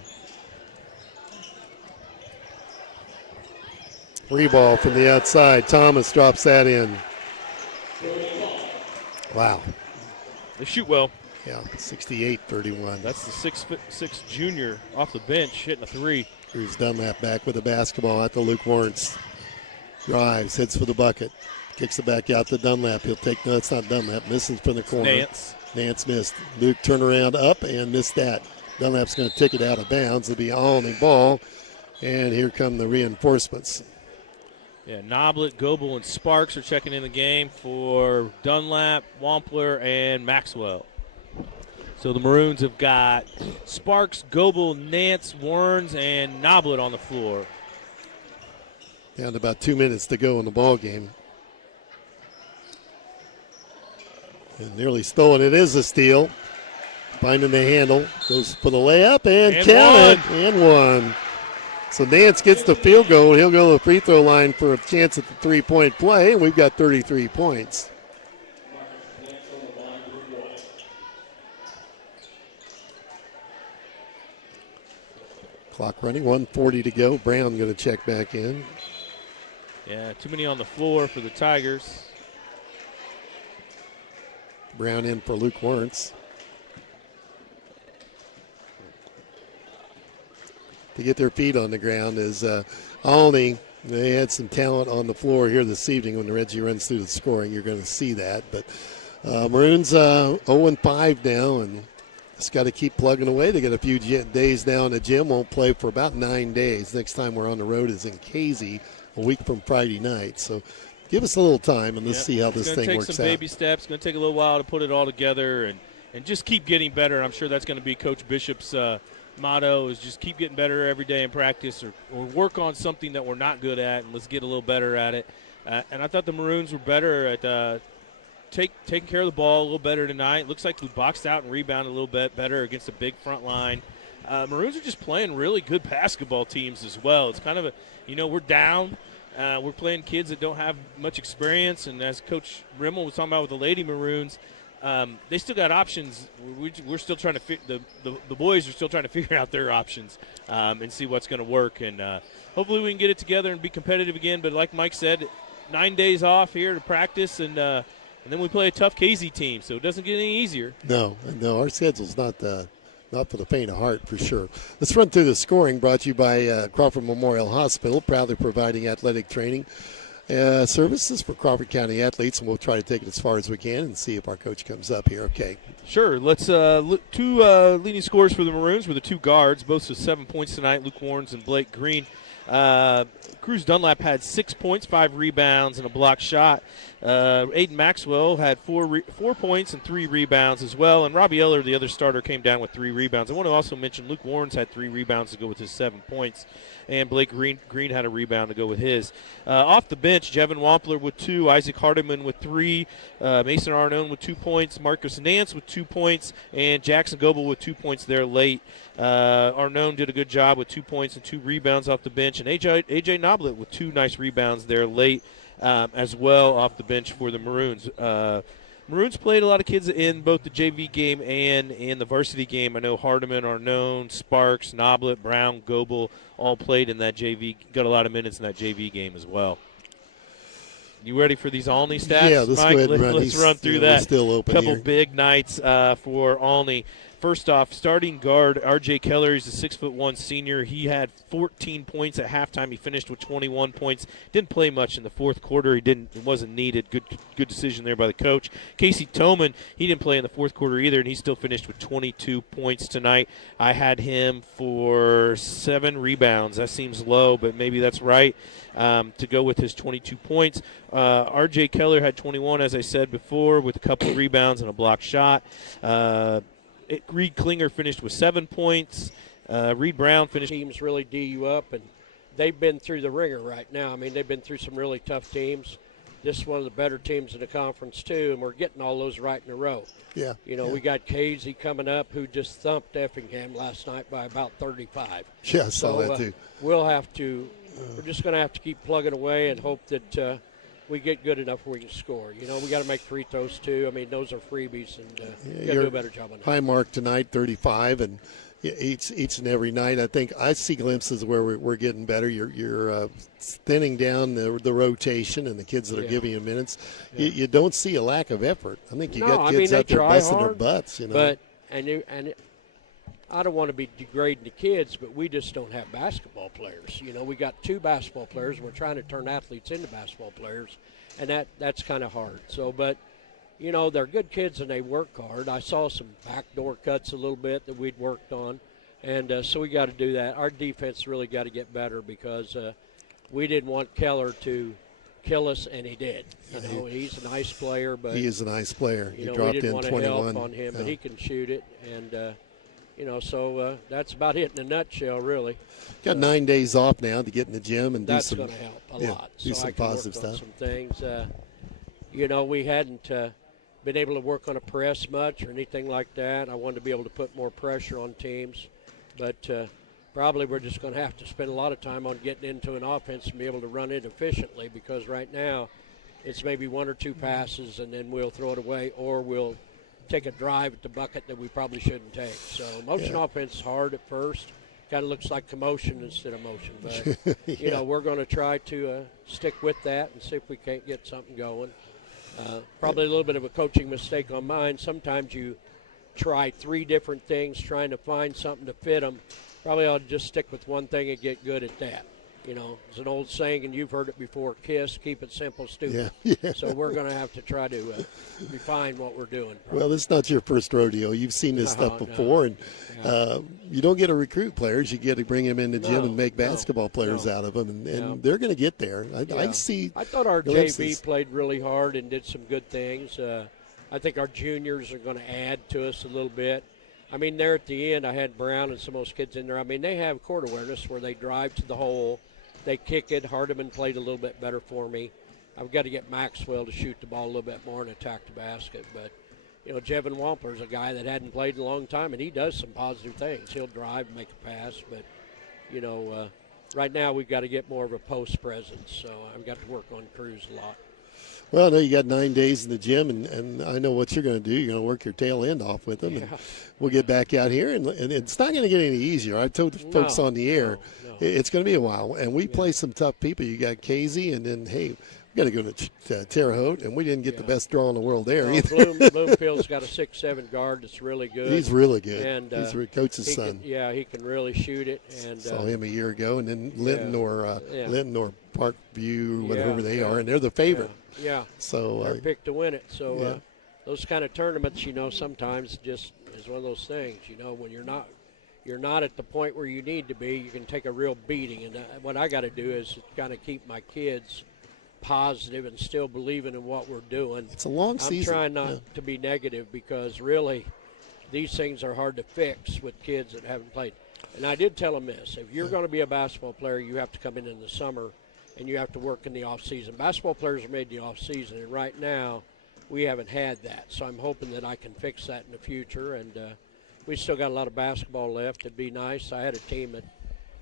Free ball from the outside. Thomas drops that in. Wow. They shoot well. Yeah, 68-31. That's the 6'6" junior off the bench hitting a 3. Cruz Dunlap back with the basketball at the Luke Lawrence. Drives, heads for the bucket. Kicks it back out to Dunlap. He'll take, no, it's not Dunlap. Misses from the corner. Nance missed. Luke turned around up and missed that. Dunlap's going to take it out of bounds. It'll be Olney ball. And here come the reinforcements. Yeah, Noblet, Goebel, and Sparks are checking in the game for Dunlap, Wampler, and Maxwell. So the Maroons have got Sparks, Goebel, Nance, Warrens, and Noblet on the floor. Down to about 2 minutes to go in the ball game. And nearly stolen. It is a steal. Finding the handle. Goes for the layup and count it. And one. So Nance gets the field goal. He'll go to the free throw line for a chance at the three-point play. And we've got 33 points. Clock running. 1:40 to go. Brown going to check back in. Yeah, too many on the floor for the Tigers. Brown in for Luke Lawrence. To get their feet on the ground is Olney. They had some talent on the floor here this evening. When Reggie runs through the scoring, you're going to see that. But Maroons 0-5 now, and just got to keep plugging away. They got a few days now in the gym. Won't play for about 9 days. Next time we're on the road is in Casey, a week from Friday night. So give us a little time, and let's see how this thing works out. It's going to take some baby steps. It's going to take a little while to put it all together and just keep getting better. I'm sure that's going to be Coach Bishop's motto, is just keep getting better every day in practice, or work on something that we're not good at, and let's get a little better at it. And I thought the Maroons were better at taking care of the ball a little better tonight. Looks like we boxed out and rebounded a little bit better against a big front line. Maroons are just playing really good basketball teams as well. It's kind of we're down. We're playing kids that don't have much experience, and as Coach Rimmel was talking about with the Lady Maroons, they still got options. We're still trying to the boys are still trying to figure out their options and see what's going to work. And hopefully we can get it together and be competitive again. But like Mike said, 9 days off here to practice, and then we play a tough KZ team, so it doesn't get any easier. No, our schedule's not for the faint of heart, for sure. Let's run through the scoring, brought to you by Crawford Memorial Hospital, proudly providing athletic training services for Crawford County athletes, and we'll try to take it as far as we can and see if our coach comes up here. Okay. Sure. Let's look. Two leading scorers for the Maroons were the two guards, both with 7 points tonight, Luke Warrens and Blake Green. Cruz Dunlap had 6 points, 5 rebounds, and a block shot. Aiden Maxwell had 4 points and 3 rebounds as well. And Robbie Eller, the other starter, came down with 3 rebounds. I want to also mention Luke Warrens had 3 rebounds to go with his 7 points. And Blake Green had a rebound to go with his. Off the bench, Jevin Wampler with 2, Isaac Hardiman with 3, Mason Arnone with 2 points, Marcus Nance with 2 points, and Jackson Goebel with 2 points there late. Arnone did a good job with 2 points and 2 rebounds off the bench. And AJ Noblet with 2 nice rebounds there late as well off the bench for the Maroons. Maroons played a lot of kids in both the JV game and in the varsity game. I know Hardiman, Arnone, Sparks, Noblet, Brown, Goebel all played in that JV, got a lot of minutes in that JV game as well. You ready for these Olney stats, yeah, let's Mike? go ahead and Let's run through that. Still open couple here. Big nights for Olney. First off, starting guard R.J. Keller. He's a 6'1" senior. He had 14 points at halftime. He finished with 21 points. Didn't play much in the fourth quarter. It wasn't needed. Good decision there by the coach. Casey Toman, he didn't play in the fourth quarter either, and he still finished with 22 points tonight. I had him for 7 rebounds. That seems low, but maybe that's right to go with his 22 points. R.J. Keller had 21, as I said before, with a couple rebounds and a block shot. Reed Klinger finished with 7 points. Reed Brown finished. Teams really D you up, and they've been through the ringer right now. I mean, they've been through some really tough teams. This is one of the better teams in the conference, too, and we're getting all those right in a row. Yeah. We got KZ coming up, who just thumped Effingham last night by about 35. Yeah, I saw that, too. We're just going to have to keep plugging away and hope that we get good enough where we can score. We got to make free throws, too. I mean, those are freebies, and we got to do a better job on that. High mark tonight, 35, and each and every night. I think I see glimpses where we're getting better. You're thinning down the rotation and the kids that are giving you minutes. Yeah. You don't see a lack of effort. I think you got kids out there busting their butts. But I don't want to be degrading the kids, but we just don't have basketball players. We got 2 basketball players, and we're trying to turn athletes into basketball players, and that's kind of hard. So, but they're good kids and they work hard. I saw some backdoor cuts a little bit that we'd worked on, and so we got to do that. Our defense really got to get better because we didn't want Keller to kill us, and he did. He's a nice player, but he is a nice player. He dropped we didn't in want 21 to help on him, but he can shoot it, and so that's about it in a nutshell, really. Got 9 days off now to get in the gym and that's do some. That's going to help a lot. Do some positive stuff. Some things. We hadn't been able to work on a press much or anything like that. I wanted to be able to put more pressure on teams, but probably we're just going to have to spend a lot of time on getting into an offense and be able to run it efficiently, because right now it's maybe 1 or 2 passes and then we'll throw it away, or we'll take a drive at the bucket that we probably shouldn't take. So motion offense is hard at first. Kind of looks like commotion instead of motion. But, we're going to try to stick with that and see if we can't get something going. Probably a little bit of a coaching mistake on mine. Sometimes you try 3 different things trying to find something to fit them. Probably ought to just stick with one thing and get good at that. It's an old saying, and you've heard it before, KISS, keep it simple, stupid. Yeah. So we're going to have to try to refine what we're doing. Probably. Well, this is not your first rodeo. You've seen this stuff before, and you don't get to recruit players. You get to bring them in the gym and make basketball players out of them, and they're going to get there. I thought our JV played really hard and did some good things. I think our juniors are going to add to us a little bit. I mean, there at the end, I had Brown and some of those kids in there. I mean, they have court awareness where they drive to the hole. They kick it. Hardiman played a little bit better for me. I've got to get Maxwell to shoot the ball a little bit more and attack the basket. But, Jevin Wampler's a guy that hadn't played in a long time, and he does some positive things. He'll drive and make a pass. But, right now we've got to get more of a post presence. So I've got to work on Cruz a lot. Well, I know you got 9 days in the gym, and I know what you're going to do. You're going to work your tail end off with them. Yeah. And we'll get back out here, and it's not going to get any easier. I told the folks on the air, it's going to be a while. And we play some tough people. You got Casey, and then, hey, we got to go to Terre Haute, and we didn't get the best draw in the world there either. Bloomfield's got a 6'7" guard that's really good. He's really good. And he's coach's son. He can really shoot it. And saw him a year ago, and then Linton or Parkview, whatever they are, and they're the favorite. Yeah. So they're picked to win it. So those kind of tournaments, sometimes just is one of those things. When you're not at the point where you need to be, you can take a real beating. And what I got to do is kind of keep my kids positive and still believing in what we're doing. It's a long season. I'm trying not to be negative because really these things are hard to fix with kids that haven't played. And I did tell them this. If you're going to be a basketball player, you have to come in the summer and you have to work in the off season. Basketball players are made in the off season, and right now we haven't had that. So I'm hoping that I can fix that in the future. And we still got a lot of basketball left. It'd be nice. I had a team at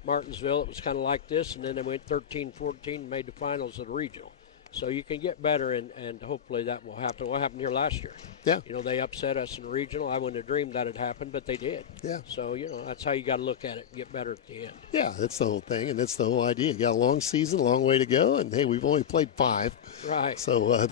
Martinsville. It was kind of like this, and then they went 13-14 and made the finals of the regional. So you can get better, and hopefully that will happen. What happened here last year? Yeah. They upset us in the regional. I wouldn't have dreamed that had happened, but they did. Yeah. So, that's how you got to look at it and get better at the end. Yeah, that's the whole thing, and that's the whole idea. You got a long season, a long way to go, and, hey, we've only played 5. Right. So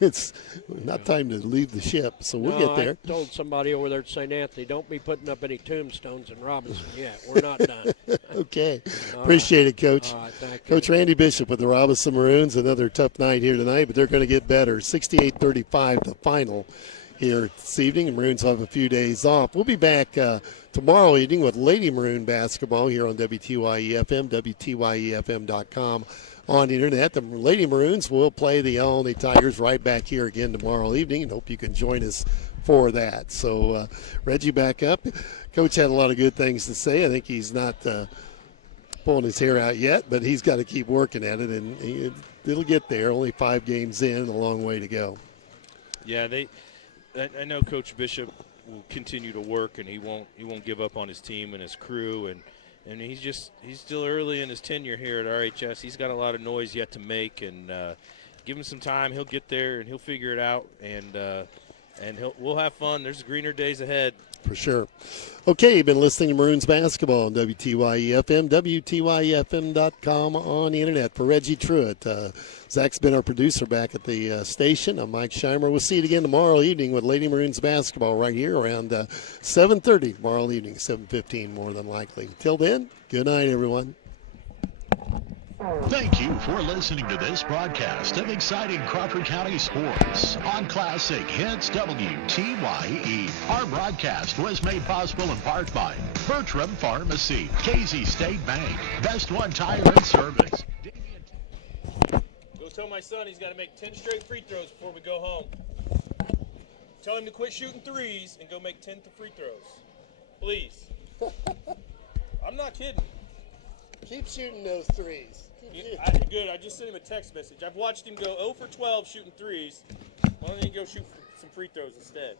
it's not time to leave the ship, so we'll get there. I told somebody over there at St. Anthony, don't be putting up any tombstones in Robinson yet. We're not done. Okay. Appreciate it, Coach. All right, thank you. Coach Randy Bishop with the Robinson Maroons. Another tough night here tonight, but they're going to get better. 68-35 the final here this evening. The Maroons will have a few days off. We'll be back tomorrow evening with Lady Maroon basketball here on WTYE FM, WTYEFM.com. On the internet, the Lady Maroons will play the Olney Tigers right back here again tomorrow evening, and hope you can join us for that. So, Reggie, back up. Coach had a lot of good things to say. I think he's not pulling his hair out yet, but he's got to keep working at it, and it'll get there. Only 5 games in, a long way to go. Yeah, I know Coach Bishop will continue to work, and he won't give up on his team and his crew, and he's still early in his tenure here at RHS. He's got a lot of noise yet to make, and give him some time. He'll get there and he'll figure it out, and we'll have fun. There's greener days ahead. For sure. Okay, you've been listening to Maroons basketball on WTYE FM, WTYEFM.com on the internet. For Reggie Truitt, Zach's been our producer back at the station. I'm Mike Scheimer. We'll see you again tomorrow evening with Lady Maroons basketball right here around 7:30 tomorrow evening, 7:15 more than likely. Till then, good night, everyone. Thank you for listening to this broadcast of exciting Crawford County sports on Classic Hits WTYE. Our broadcast was made possible in part by Bertram Pharmacy, Casey State Bank, Best One Tire and Service. Go tell my son he's got to make 10 straight free throws before we go home. Tell him to quit shooting threes and go make 10 free throws. Please. I'm not kidding. Keep shooting those threes. Good. I just sent him a text message. I've watched him go 0 for 12 shooting threes. Why don't you go shoot some free throws instead?